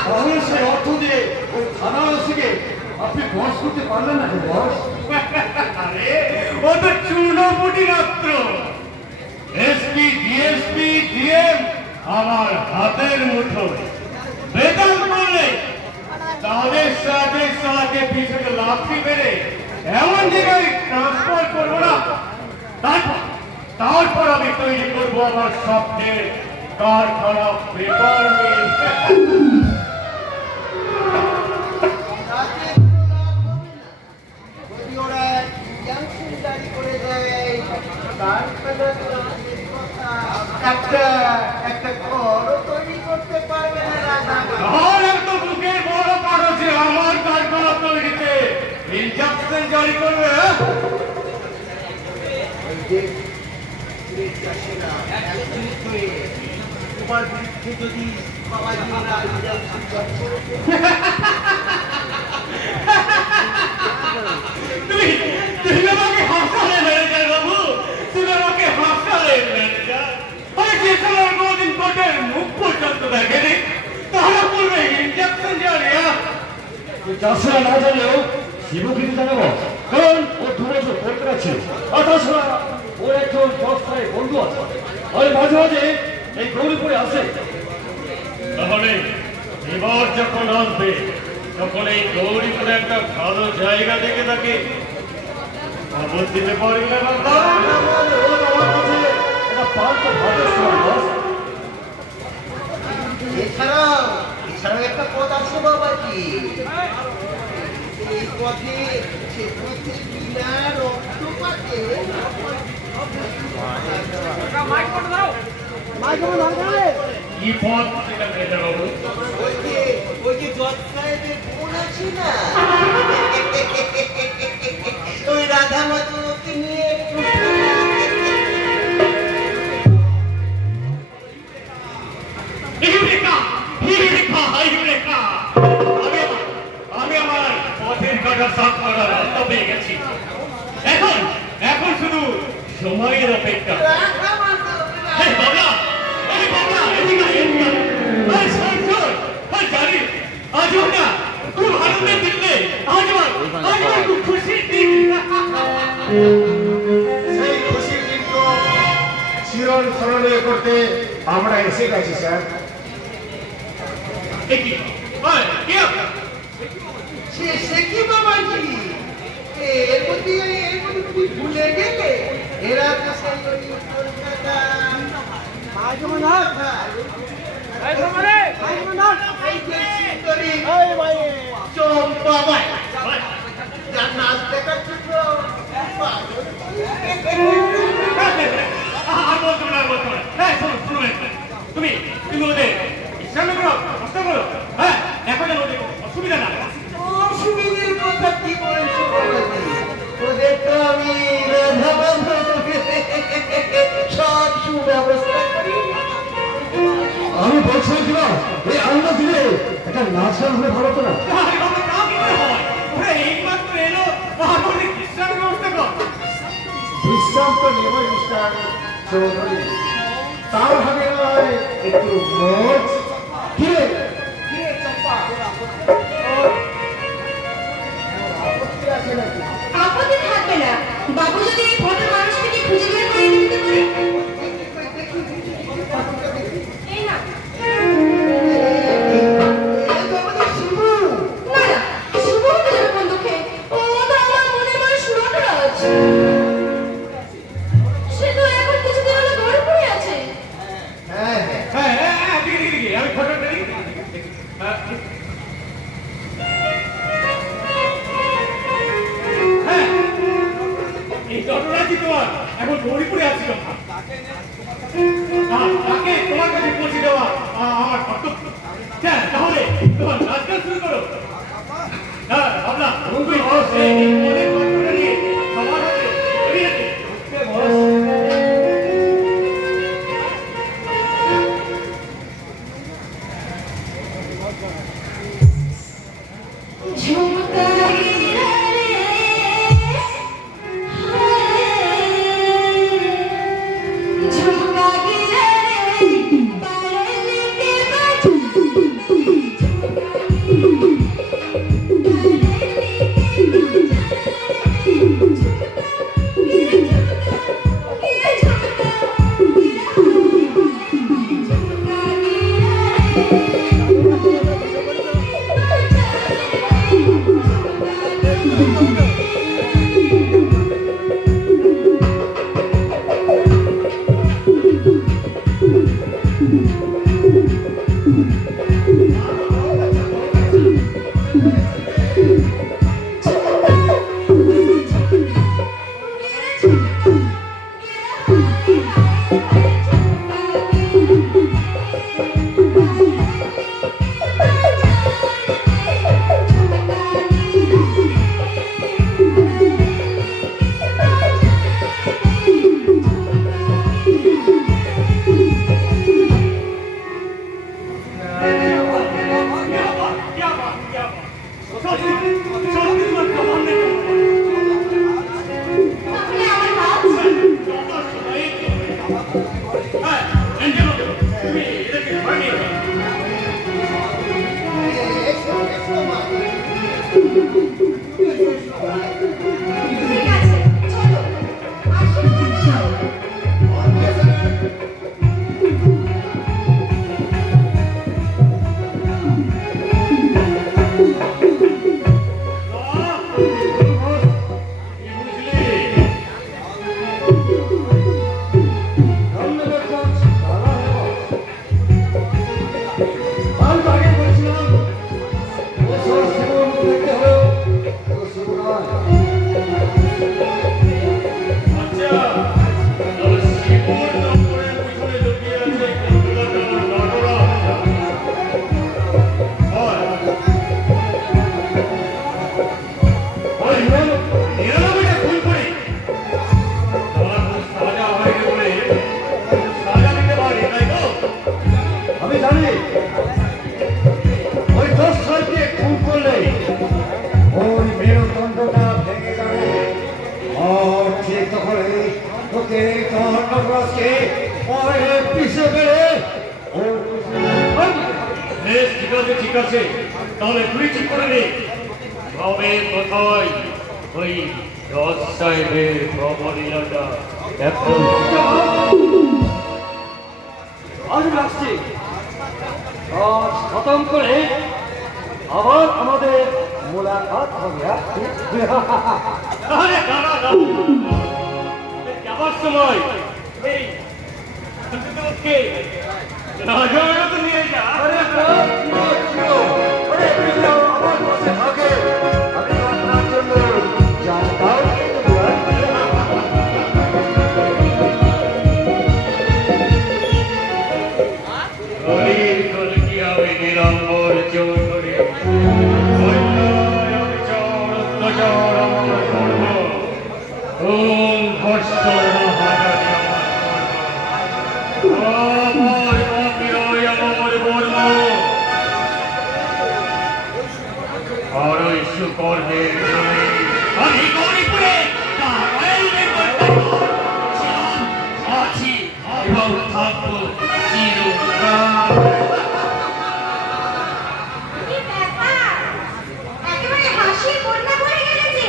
তাহলে সেই অর্থ দিয়ে ওই থানার ওসিকে আপনি বস করতে পারলেন না বস? আরে ও তো চূর্ণপটি মাত্র। এসপি, ডিএসপি, ডিএম আমার হাতের মুঠোয়। বেতন করলে তাদের সাথে পিছনে লাফি মেরে এমন জায়গায় ট্রান্সফার করবো না, তারপর আমি তৈরি করবো আমার স্বপ্নের কারখানা পেপার মিল। যদি ওরা জাংশন জারি করে দেয় তারপরে একটা ঘরও তৈরি করতে পারবে না রাধা। আর এত বুকের বড় কাগজে আমার কারখানা তৈরিতে ইনজাকশন জারি করবে? তোমার বিরুদ্ধে যদি বাবাজিরা ইনজাকশন জারি করে তুমি আমাকে হাসালে ম্যানেজার বাবু, তুমি আমাকে হাসালে ম্যানেজার। আরে যে সময় কোনদিন কোর্টের মুখ পর্যন্ত দেখেনি তাহলে বলবে ইনজেকশন জারি। চাষরা না জানলেও শিবু কিন্তু জানাবো, কারণ ও 2 বছর পড়তে পারছে। আর তাছাড়া ওর একজন সস্তায় বন্ধু আছে, আর মাঝে মাঝে এই গৌরীপুরে আসে। তাহলে এবার যখন আসবে তখন এই গৌরীপুরে একটা ভালো জায়গা দেখে তাকে খবর দিতে পারবে না। এছাড়াও একটা পথ আছে বাবাজি। এই পথে বিনা রক্তপাতে কি পথ সেটা ম্যানেজার বাবু? ওই যে জজ সাহেবের বোন আছে না, ওই রাধা মাতুকে নিয়ে আমি আমার পথের কাটা সাফ করার রাস্তা পেয়ে গেছি। এখন শুধু সময়ের অপেক্ষা। রাধা মাতুকে বাবা, এদিকে জানি আজ না খুব আনন্দের দিন, আজ আমার খুব খুশির দিন। সেই খুশির দিনকে চিরন স্মরণীয় করতে আমরা এসে গেছি স্যার। সে কি বাবাজি, এর মধ্যে তুমি ভুলে গেলে এরা তো সেই কলকাতা চম্পা ভাই যার নাচ দেখার জন্য তুমি ওদের ইসলামে করো, কষ্ট করো। হ্যাঁ, এখন ওদের অসুবিধা না। অসুবিধের কথা কি বলছো বাবাজি? ওদের তো আমি সব সুব্যবস্থা করি। আমি বলছিলাম কি না, এই আনন্দ দিনে একটা নাচ গান হলে ভালো তো না? এইমাত্র এলো ইসলামের ব্যবস্থা কর। বিশ্রাম তো নেবই মিস্টার চৌধুরী, তার ভাগে নয় একটু মজ। কিরে আপত্তি থাকবে না। বাবু যদি এই ভোটের মানুষটাকে খুঁজে বের করে দিতে পারে। এই না না না, শুভ হতে যাবে কোন দুঃখে? ও তো আমার মনের মানুষ নটরাজ। সে তো এখন কিছুদিন হলো ঘরে পড়ে আছে। হ্যাঁ আমি ফটোটা দিই। এই ঘটনাটি তোমার এখন গৌরীপুরে আসছিল, তাকে তোমার কাছে পৌঁছে দেওয়া আমার কর্তব্য। হ্যাঁ, তাহলে তোমার নাচ গান শুরু করো। হ্যাঁ, ভাবনা তুমি মনের কর্তব্য নিয়ে সবার হাতে বেরিয়ে झुमका गिरा रे पायल के बाजू ঠিক আছে চলো আশীর্বাদ নাও। আমি জানি ওই 10 সালকে খুন করলে ওই মেরুদণ্ডটা ভেঙে যাবে আর ঠিক তখন তোকে তোমার নগরাজকে পরে পিছিয়ে বেড়ে ঠিক আছে তাহলে তুই ঠিক করে নে তবে কোথায় ওই রথ সাহেবের প্রবলীলাটা এখন আমি আসছি আজ খতম করে আবার আমাদের মোলাকাত হবে আরে দাঁড়া যাবার সময় এই ওকে রাজা তো নিয়ে যা আরে আমার পাশে থাকে আমি আপনার জন্য জানতাম নিরম্বর চৌধুরী আর ওই সুকর্ণের আমি গৌরীপুরে আছি এবং থাকবো চিরকাল। কি ব্যাপার? একেবারে হাসির বন্যা বয়ে গেলে যে।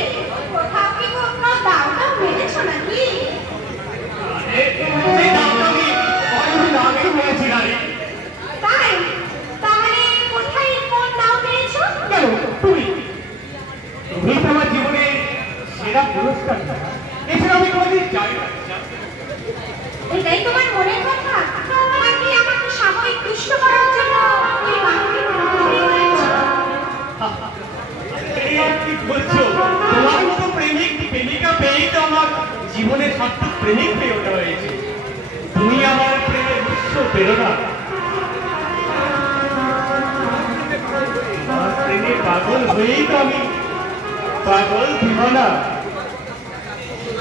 কোথাও কি কোনো দাম মেরেছো নাকি? তাই? তাহলে কোথায় কোন দাম মেরেছো? তুমি তো আমার জীবনে সেরা পুরস্কার এছাড়া আমি কোনোদিন চাই না এটাই তোমার মনের কথা? নাকি আমাকে সাময়িক তুষ্ট করার জন্য এই বাক্যটি ব্যবহার করেছো? এই আর কি বলছো তোমার মতো প্রেমিকা পেয়েই তো আমার জীবনের সার্থক প্রেমিক পেয়ে ওঠা হয়েছে তুমি আমার প্রেমের উৎস প্রেরণা আমার প্রেমে পাগল হয়েই তো আমি পাগল দিবানা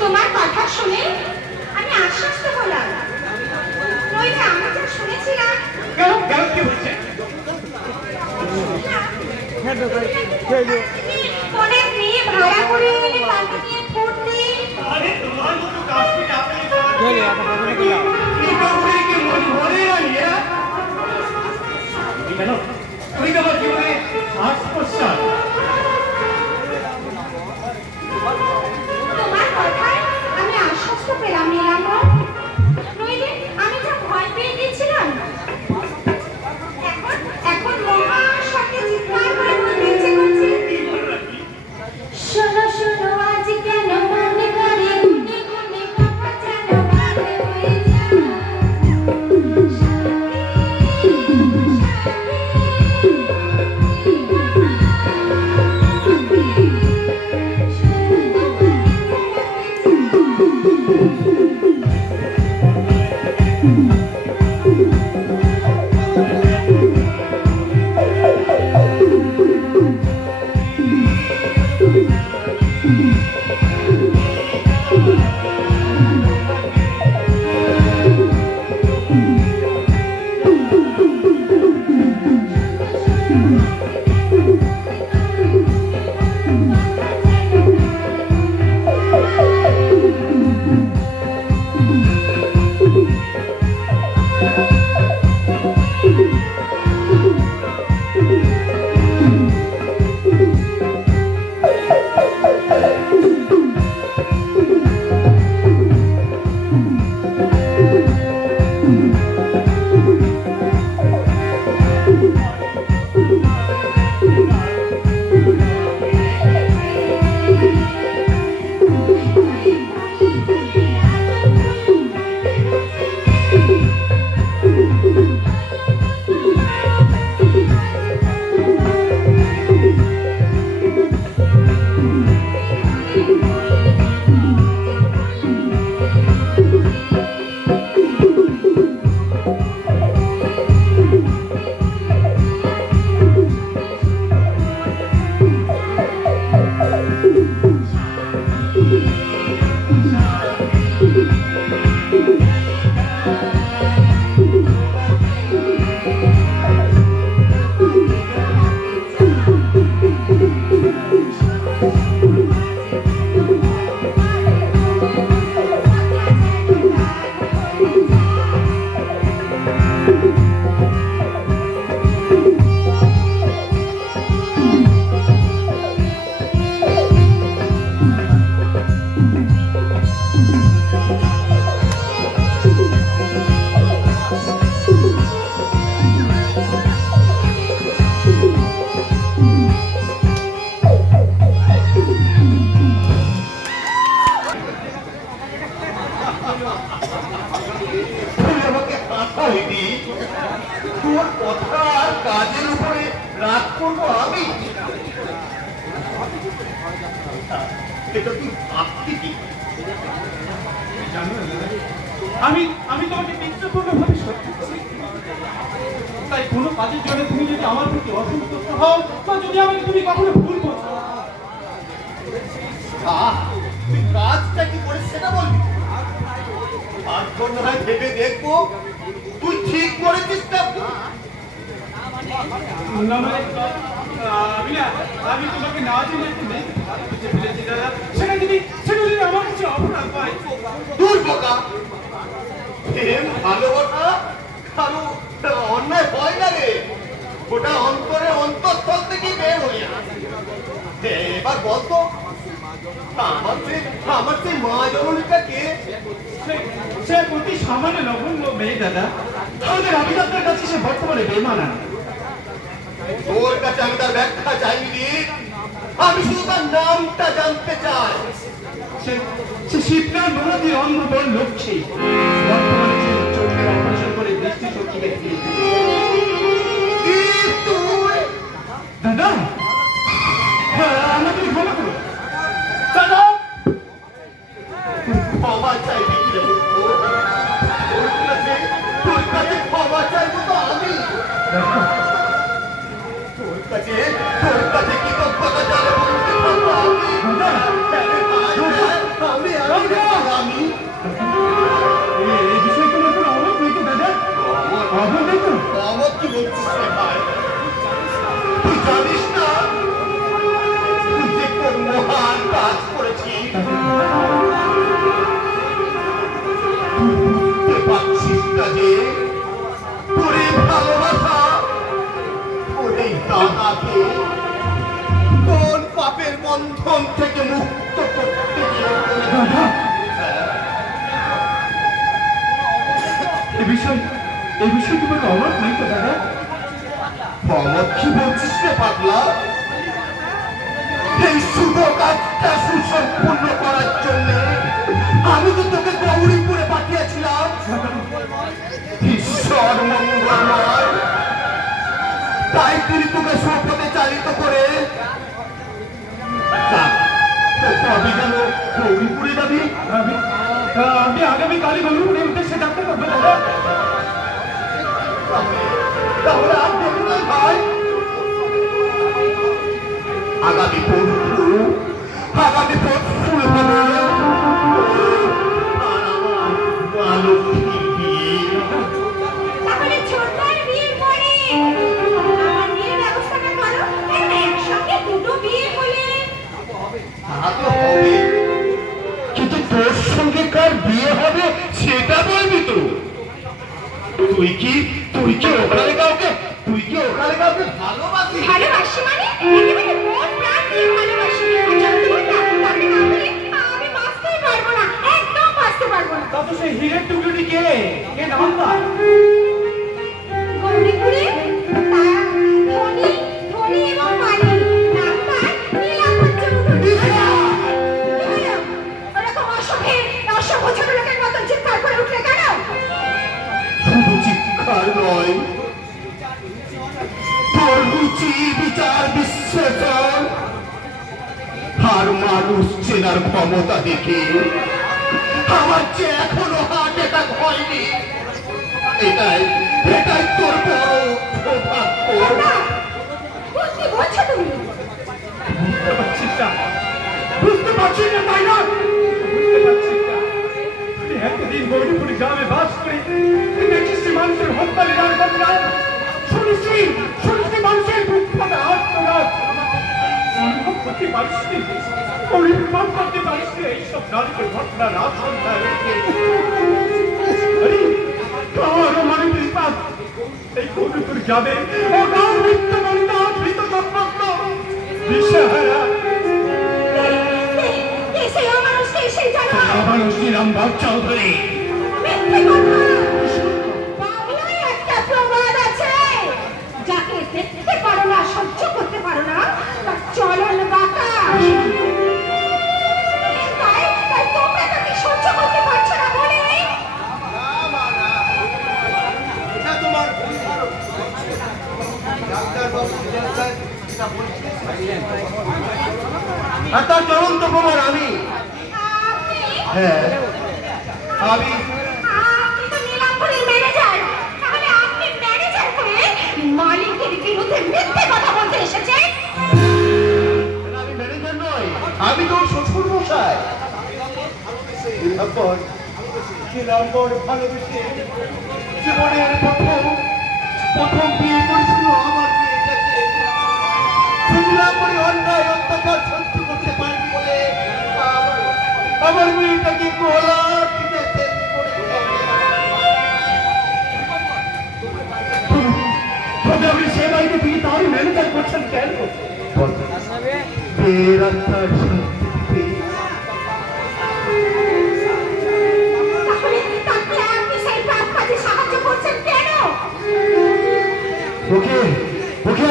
তোমার কথা শুনে আমি আশ্বস্ত হলাম। নইলে আমি যা শুনেছিলাম কেন কি বলছে অনেক মেয়ে ভাড়া করে এনে তাকে নিয়ে ঘুরতে। আরে তোমার মতো কাজটি না পেলে এই কাউকে কি মনে হয় কেন তুমি তো আমার জীবনে শ্বাস প্রশ্বাস তোমার কথায় আমি আশ্বস্ত পেলাম নীলাম্বর। নইলে আমি যা ভয় পেয়ে গেছিলাম। এখন মহাশক্তি চিৎকার করে বলতে ইচ্ছে করছে, শোনো শোনো আজ কেন মনে করে গুনে গুনে কথা যেন মনে হয়ে যায়। তোর কথা আর কাজের উপরে রাগ করবো আমি? এটা তুই ভাবতি কি? জানো না দাদা, আমি আমি তোমাকে মিত্রপূর্ণভাবে সত্যি বলছি। তাই কোনো কাজের জন্য তুমি যদি আমার প্রতি অসন্তুষ্ট হও বা যদি আমাকে তুমি কখনো ভুল করছো, তুই কাজটা কি করিস সেটা বলবি। আর না হয় ভেবে দেখবো তুই ঠিক করেছিস না। না মানে আমি তোমাকে না জেনে একটু নেই বুঝে ফেলেছি দাদা। সেটা যদি আমার কাছে অপরাধ হয়। দূর বোকা, প্রেম ভালোবাসা কারো অন্যায় হয় না রে, ওটা অন্তরে অন্তঃস্থল থেকে বের হয়ে আসে। এবার বলতো আমার সেই মা জননীটাকে সে অতি সামান্য নগণ্য মেয়ে দাদা। আমাদের অভিজ্ঞতার কাছে সে বর্তমানে বেমানা। তোর কাছে আমি তার ব্যাখ্যা চাইনি রে, আমি শুধু তার নামটা জানতে চাই। সে শিবনাথ নদীর অন্ধবল লক্ষ্মী, বর্তমানে সে চোখের অপারেশন করে দৃষ্টি শক্তিকে ফিরে তুই দাদা আমাকে ক্ষমা করো। দাদা ক্ষমা চাইবি কি রে? তোর কাছে ক্ষমা চাইবো তো আমি? তোর কাছে কৃতজ্ঞতা জানাবো আমি? এই বিষয়ে তোমার কোনো অভাব নেই তো দাদা? অভাব নেই তো? অমত কি বলছিস রে ভাই? তুই জানিস না তুই যে কোন মহান কাজ করেছিস? বুঝতে পারছিস না যে তোর এই ভালোবাসা, তোর এই দাদাকে কোন পাপের বন্ধন থেকে মুক্ত করতে গিয়ে এই বিষয়ে তোমার অভাব নেই তো দাদা? অমত কি বলছিস রে পাগলা? এই শুভ কাজটা সুসম্পন্ন করার জন্য আমি তো তোকে গৌরীপুরে পাঠিয়েছিলাম। ঈশ্বর মঙ্গলময়, তাই তিনি তোকে শপথে চালিত করে কবে গেল গৌরীপুরে যাবি? আমি আগামীকালই গৌরীপুরে উদ্দেশ্যে ডাক্তার করবো দাদা। তাহলে আর দেরি নয় ভাই, আগামী পরশু হবে আর আমার মা লক্ষ্মীর বিয়ে। তাহলে ছোট্টর বিয়ের পরে আমার বিয়ের ব্যবস্থাটা করো, একসঙ্গে দুটো বিয়ে হলে। তা তো হবে, কিন্তু তোর সঙ্গে কার বিয়ে হবে সেটা বলবি তো। তুই কি ওখানে কাউকে ভালোবাসিস? ভালোবাসি মানে একেবারে মন প্রাণ দিয়ে ভালোবাসি। সত্যি বলতে তাকে না পেলে আমি বাঁচতেই পারবো না, একদম বাঁচতে পারবো না। তত সেই হীরের টুকরোটি কে নাম তার? গৌরীপুরে তারা ধনী এবং মানি, নাম তার নীলাপঞ্চ মুখুজ্জে। ওরকম অসভ্য ছোট লোকের মতন চিৎকার করে উঠলে কেন? শুধু চিৎকার নয়, তোর রুচি বিচার বিশ্লেষণ আর মানুষ চেনার ক্ষমতা দেখে আমার যে এখনো হার্ট অ্যাটাক হয়নি, এটাই তোর বড় সৌভাগ্য। কি বলছো তুমি? বুঝতে পারছিস না তাই না? বুঝতে পারছিস না? এতদিন গৌরীপুর গ্রামে বাস করে দেখছিস মানুষের হত্যা নিরার ঘটনা, শুনেছি মানুষের বুক ফাটা আত্মনাদ। অনুভব করতে পারিস নি, পরিমাপ করতে পারিস নি এইসব নারীদের ঘটনা রাত সন্ধ্যায় উঠে। আরে কারো মানবিক পাপ এই গৌরীপুর গ্রামে অগাধ মৃত্যু বলিতা ধৃত সম্পন্ন দিশেহারা সেই অমানুষকে সেই জানো মানুষ নিরামবাগ চৌধুরী। মিথ্যে কথা। বাংলায় একটা প্রবাদ আছে, যাকে দেখতে পারো না, সহ্য করতে পারো না, তার চলন বাতাস। তাই তোমরা তাকে সহ্য করতে পারছো না বলে আর তার চলন্ত প্রমাণ আমি। আপনি হ্যাঁ, আমি আপনি তো নীলাম্বরীর ম্যানেজার। তাহলে আপনি ম্যানেজার হয়ে মালিকের বিরুদ্ধে মিথ্যে কথা বলতে এসেছেন? আমি ম্যানেজার নই, আমি তো শ্বশুর মশাই। নীলাম্বর ভালোবেসে জীবনের প্রথম বিয়ে করেছিল আমার মেয়েটাকে। নীলাম্বরী অন্যায় অত্যাচার সহ্য করতে পারেনি বলে আমার মেয়েটাকে গলা টিপে শেষ করে দিল। তবে আপনি সে বাড়িতে থেকে তার ম্যানেজার করছেন কেন? বিয়ের আত্মার শান্তি পেয়ে তাহলে আপনি সেই পাপ কাজে সাহায্য করছেন কেন? ওকে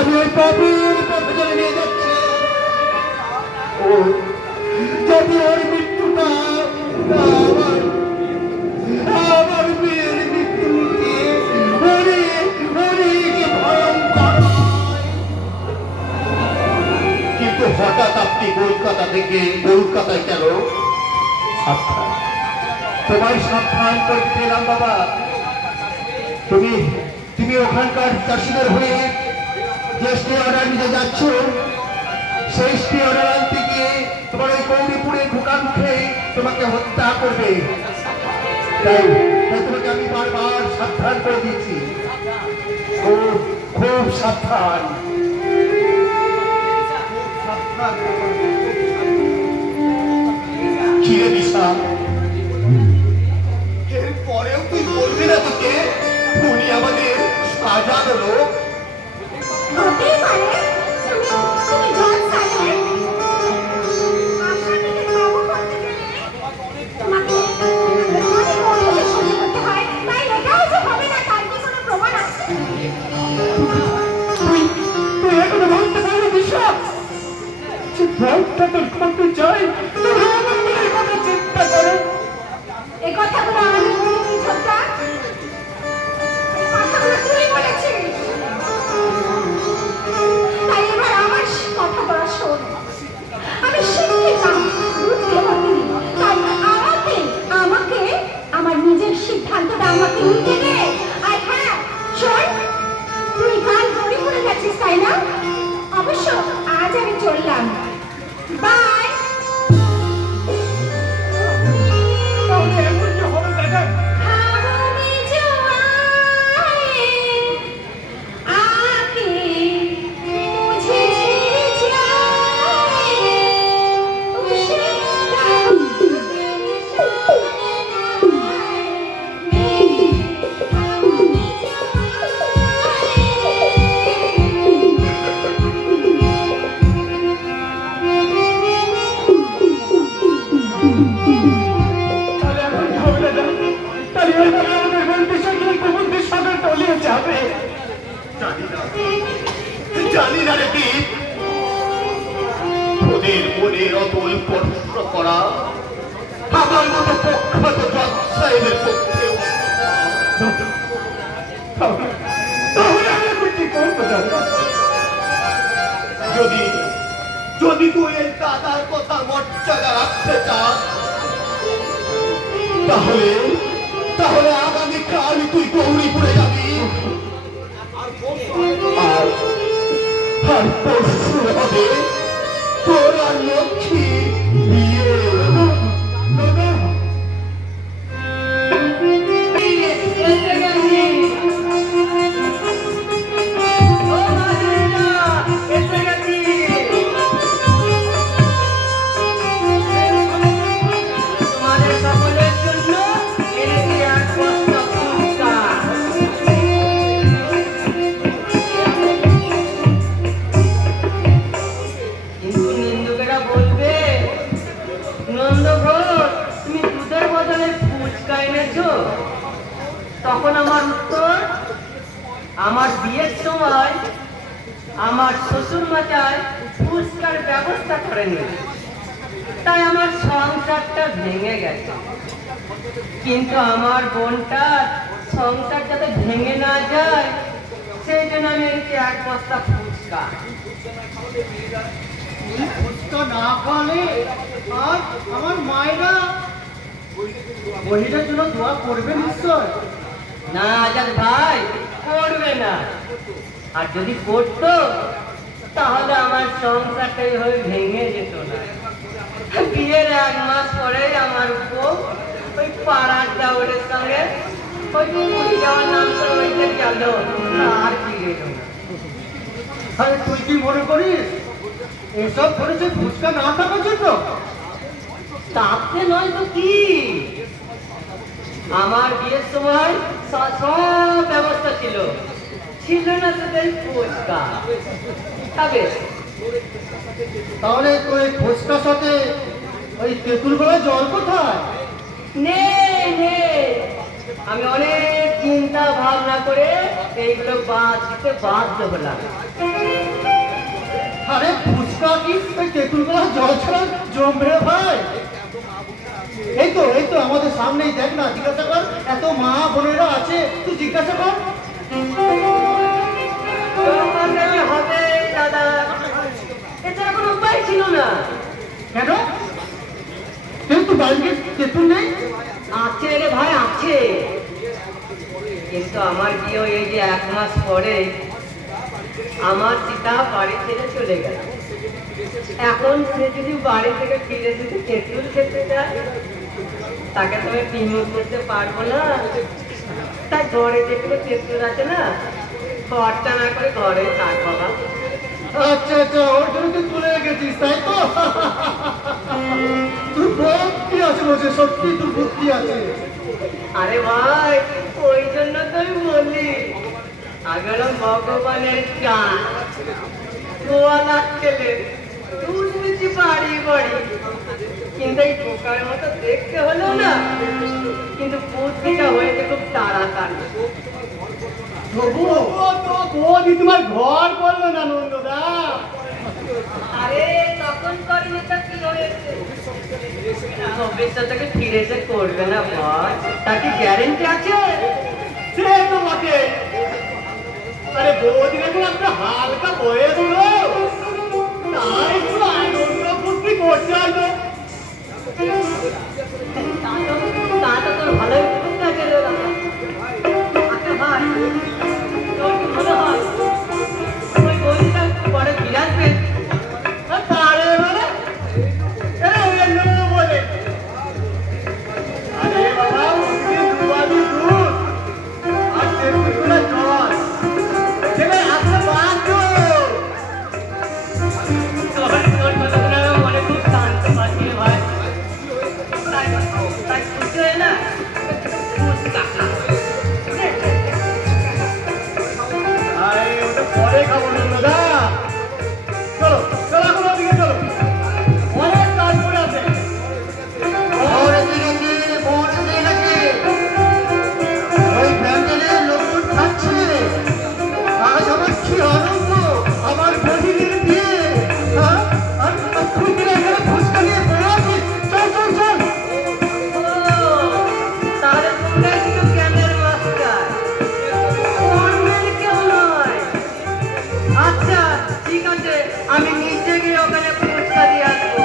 আমি ওই পাপের পথে চলে নিয়ে যাচ্ছি। ও যদি ওর মৃত্যুটা আমার মেয়ের মৃত্যুকে অনেক ভয়ঙ্কর হয়। কিন্তু হঠাৎ আপনি কলকাতা থেকে কলকাতায় কেন? সাবধান, তোমায় সাবধান করতে পেলাম বাবা। তুমি ওখানকার চাষিদের হয়ে যে স্টে অর্ডার নিতে যাচ্ছ, সেই স্টে অর্ডার আনতে গিয়ে তোমার ওই গৌরীপুরে ঢোকা মুখে তোমাকে হত্যা করবে। তাই তোমাকে আমি বারবার সাবধান করে দিয়েছি, খুব সাবধান। কি রে দিশা, এর পরেও তুই বলবি না তোকে উনি আমাদের সাজানো লোক? হতেই পারে তুমি জজ সাহেব। আসামিকে কাবু করতে গেলে তোমাকে অনেক অভিযোগ সহ্য করতে হয়। তাই এটাও যে হবে না তার কি কোনো প্রমাণ আছে? তুই এখনো বলতে পারবি বিশ্বাস যে ভোটটা তোর করতে চাই? তোর আমার মেয়ের কথা চিন্তা করে এই কথাগুলো আমি বলিনি ছোট্টা, এই কথাগুলো তুই বলেছিস। তাই এবার আমার কথাগুলো শোন। আমি শিক্ষিত, বুদ্ধিমতী, তাই আমাকে আমার নিজের সিদ্ধান্তটা আমাকে নিতে দে। আর হ্যাঁ শোন, তুই কাল গড়ি পড়ে গেছিস তাই না? অবশ্য আজ আমি চললাম, বাই। তাহলে এখন কি হবে দাদা? হাওয়ামে জোয়ারে आके मुझे जाए उसे তাহলে এখন কি হবে দাদা? তাহলে এইভাবে আমাদের গল্পের সঙ্গে সমুদ্রের সাগর তলিয়ে যাবে। জানি না রে কি ওদের মনের অতল স্পর্শ করা আমার মতো পক্ষপাত জজ সাহেবের পক্ষেও। তাহলে আমি এখন কি করবো দাদা? যদি তুই এই দাদার কথা মর্যাদা রাখতে চাস, তাহলে আগামীকাল তুই গৌরীপুরে যাবি। আর পরশু হবে তোর আর লক্ষ্মী বিয়ে। দাদা তোমাদের সকলের জন্য এনেছি এক বস্তা পুরস্কার। কিন্তু নিন্দুকেরা বলবে, নন্দঘোষ তুমি দুধের বদলে ফুচকা এনেছো। তখন আমার উত্তর, আমার বিয়ের সময় আমার শ্বশুর মশাই ফুচকার ব্যবস্থা করেনি, তাই আমার সংসারটা ভেঙে গেছে। কিন্তু আমার বোনটার সংসার যাতে ভেঙে না যায় সেই জন্য আমি এনেছি এক বস্তা ফুচকা। ফুচকা। ফুচকা না খাওয়ালে আর আমার মায়েরা বহিরের জন্য দোয়া করবে নিশ্চয়। না আজাদ ভাই, করবে না। আর যদি করতো তাহলে আমার সংসারটাই হয়ে ভেঙে যেত না। বিয়ের 1 মাস পরেই আমার বউ ওই পাড়ার দেওরের সঙ্গে ওই পুরী যাওয়ার নাম করে ওইটা গেল, আর ফিরে এলো না। আরে তুই কি মনে করিস এসব করেছে ফুচকা না থাকার জন্য? তাতে নয় তো কি, আমার বিয়ের সময় সব ব্যবস্থা ছিল, ছিল না তোদের ফুচকা খাবে। তাহলে তুই ফুচকার সাথে ওই তেঁতুল গলায় জল কোথায়? নে নে, আমি অনেক চিন্তা ভাবনা করে এইগুলো বাদ দিতে বাধ্য হলাম। আরে ফুচকা কি ওই তেঁতুল গলায় জল ছাড়া জমবে ভাই? এই তো আমাদের সামনেই, দেখ না, জিজ্ঞাসা কর, এত মা বোনেরা আছে, তুই জিজ্ঞাসা কর। তোমাকে হবে দাদা, এছাড়া কোনো উপায় ছিল না। কেন? কিন্তু বাড়িতে তেঁতুল নেই? আছে রে ভাই, আছে, কিন্তু আমার বিয়ে এই যে 1 মাস পরে আমার সীতা বাড়ি ছেড়ে চলে গেল। এখন সে যদি বাড়ি থেকে ফিরে যদি তেঁতুল খেতে যায়, তাকে তো আমি বিমুখ করতে পারবো না। তাই ঘরে যেগুলো তেঁতুল আছে না, খরচা না করে ঘরে থাক বাবা। আচ্ছা আচ্ছা, ওর জন্য তুই তুলে রেখেছিস, তাই তো? তুই বুদ্ধি আছে বলছে, সত্যি তোর বুদ্ধি আছে। আরে ভাই, ওই জন্য তো আমি বলি, আগের ভগবানের গান গোয়ালা ছেলে শুনছি বাড়ি বাড়ি, কিন্তু এই বোকার মতো দেখতে হলো না, কিন্তু বুদ্ধিটা হয়েছে খুব তাড়াতাড়ি। তবুও তো বৌদি তোমার ঘর করলো না নন্দদা। আরে তখন করিনি তো কি হয়েছে? ভবিষ্যতে ফিরে যে করবে না বল, তার কি গ্যারেন্টি আছে? সে তো বটে। আরে বৌদি এখন একটা হালকা বয়স হলো, তাই একটু আনন্দ ফুর্তি করতে হয়তো। তা তো তোর ভালোই বুদ্ধি আছে রে বাবা। আচ্ছা ভাই, তোর কি মনে হয় ওই বৌদিটা পরে ফিরে আসবে? তারে মানে বলে, আরে বাবা, ওদিকে দুবাদি দুধ আর তেঁতুলগুলো জল, ছেলে আসতে বাধ্য। তোর কথাগুলো আমার মনে খুব শান্ত পাচ্ছি রে ভাই। তাই খুশি হয়ে না ফুচকা খা। আরে ওটা পরে খাবো নন্দদা। চলো চলো, এখন ওদিকে চলো, অনেক কাজ করে আছে। ওই প্যান্ডেলের লোকজন খাচ্ছে, আজ আমার কি আনন্দ, আমার বদিনের বিয়ে। হ্যাঁ, আর তুই কিনা এখানে ফুচকা নিয়ে পড়ে আছিস? চল চল চল। তাহলে তোমরা একটু জ্ঞানের মাস্টার, অন্যের কেউ নয়। আচ্ছা ঠিক আছে, আমি নিচে গিয়ে ওখানে ফুচকা দিয়ে আসবো।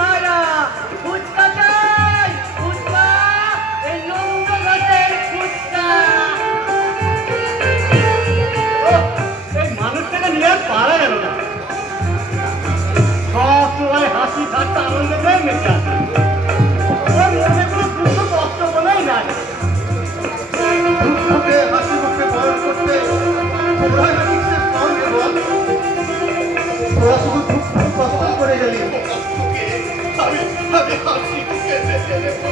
ভাইরা, ফুচকা চাই, ফুচকা, এই লঙ্কা গাছের ফুচকা। এই মানুষটাকে নিয়ে আর পারা গেল না, সব সময় হাসি ঠাট্টা আনন্দ করে মেতে আছে। ওর মনে কোনো দুঃখ কষ্ট বলেই নাই। দুঃখকে হাসি মুখে বরণ করতে তোরা নাকি সে পারবে বল? তোরা শুধু দুঃখ কষ্ট করে গেলি। আমি হাসি মুখে বেঁচে নেবো।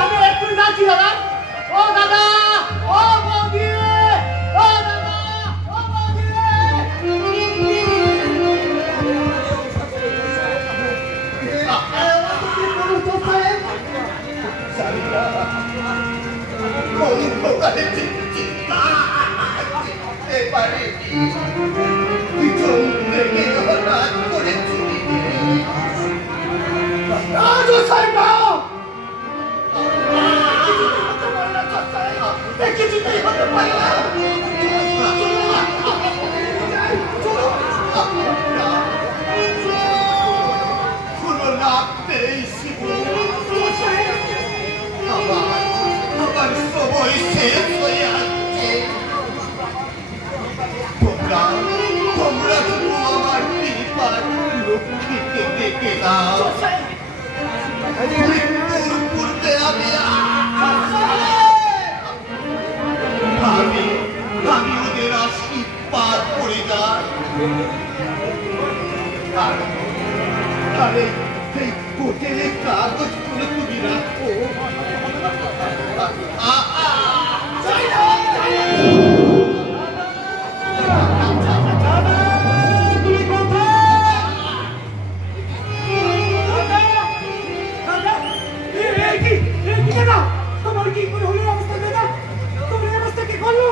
আমি একটু যাচ্ছি দাদা। ও দাদা, ও বৌদি, ও দাদা, ও বৌদি। কি করুন তো সাহেব? আরে চিন্তা করতে পারিনি কিছু ভেঙে হঠাৎ করে চুরি রাজু সাহেব কিছুতেই হতে পারে না কোনো লাভ নেই শিবু আমার সময় শেষ হয়ে আসছে তোমরা শুধু আমার কৃপার লক্ষ্মীকে ডেকে দাও মৃত্যুর পূর্বে আমি ওদের আশীর্বাদ করে যাই আরে এই হোটেলে কাগজগুলো তুমি রাখো তোমার কি করে হলো অবস্থা দাদা তোমার অবস্থা কি করলো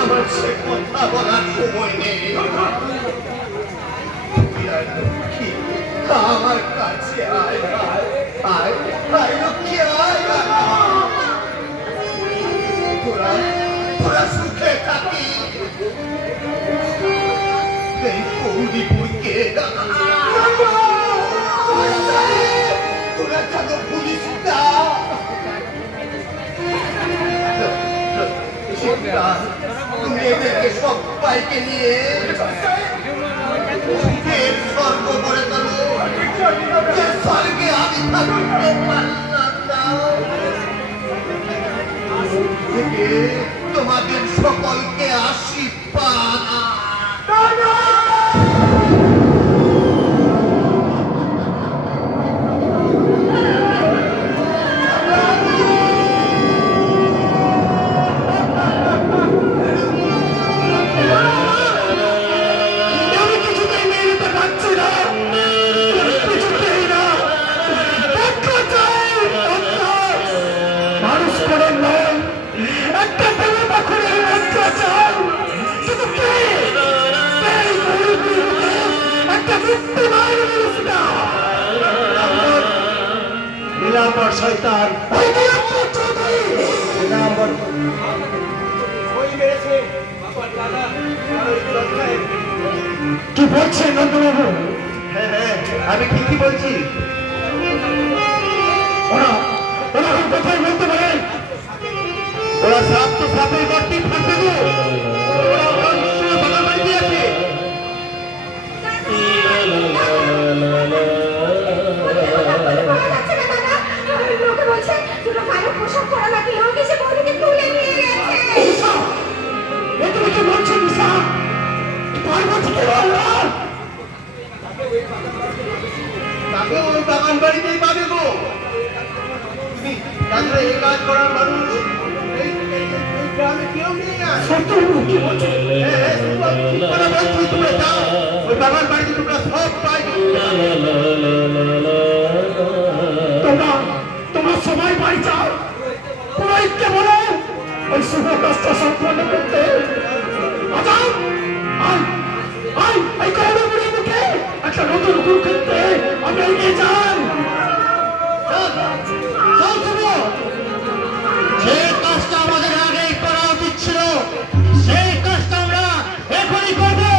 আমার সে কথা বলার সময় নেই আমার কাছে আয় আয় আয় লক্ষ্মী আয় তোরা সুখে থাকি এই কৌরিপুরকে তোরা যেন পুলিশ না তুমি এদেরকে সবাইকে নিয়ে স্বর্গ করে তোলো স্বর্গে আমি থাকতে পারলাম না তোমাদের সকলকে আশীর্বাদ শয়তান কি বলছেন নন্দবাবু হ্যাঁ আমি ঠিকই বলছি ওরা কোথায় বলতে পারেন ওরা সাপ তো সাপের গর্তেই থাকবে গো ওরা অবশ্যই বাগান বাড়িতে আছে লোকে বলছে দুটো কালো পোশাক পরা নাকি লোক এসে বৌদিকে তুলে নিয়ে গেছে তুমি কি বলছো নিশা পার্বতীকে বললো তাকে ওই বাগান বাড়িতেই পাবে গো তুমি তাছাড়া এই কাজ করার মানুষ এই গ্রামে কেউ নেই আর সত্য কি বলছো তোমরা যাও ওই বাগান বাড়িতে তোমরা সব পাইবে তোমরা সবাই বাড়ি যাও পুরোহিতকে বলো ওই শুভ কাজটা সম্পন্ন করতে আজান এই গৌরবুড়ির মুখে একটা নতুন কুরুক্ষেত্রে আমরা এগিয়ে যাই যে কাজটা আমাদের আগেই করা উচিত ছিল সেই কাজটা আমরা এখনই করবো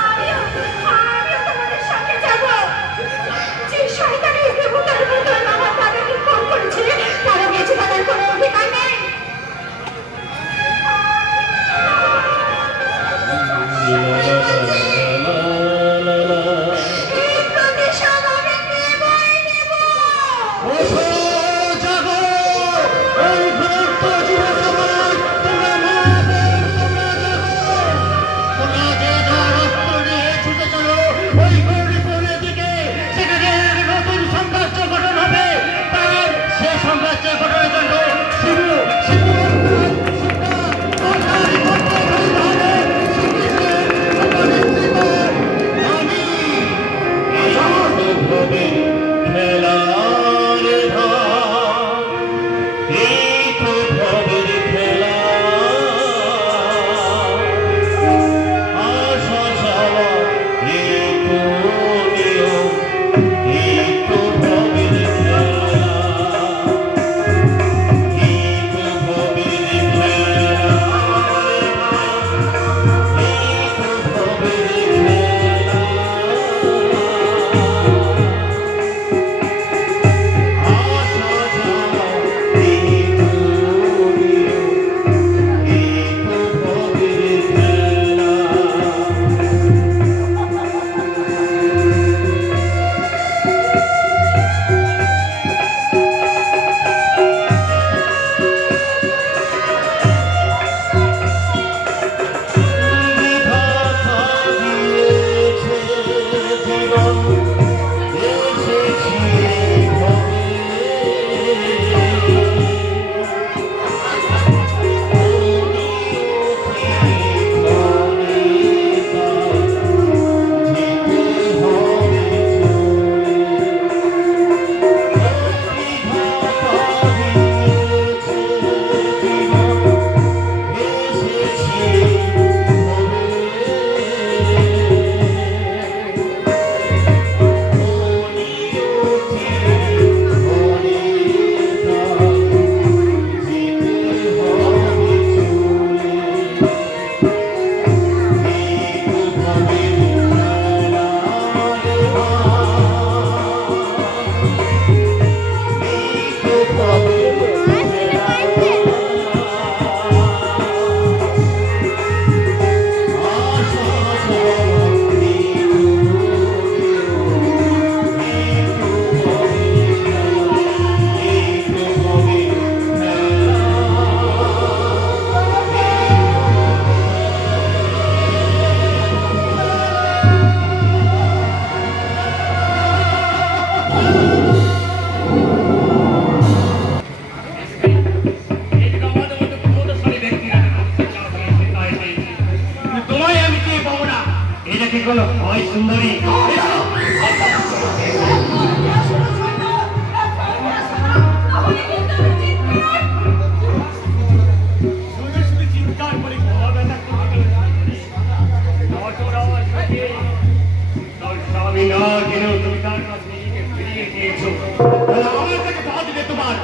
আমিও তোমাদের সঙ্গে যাব যে শয়তানের দেবতার মতন আমার দাদাকে ফোন করেছে তারা বেঁচে থাকার কোনো অধিকার নেই এই প্রতিশোধ আমি নেব কোনো হয় সুন্দরী? শুধু শুধু চিৎকার করে গলা ব্যথা করে স্বামী না জেনেও তুমি তার কাছে নিজেকে ফিরিয়ে দিয়েছো। আমার কাছে বাদ দিলে তোমার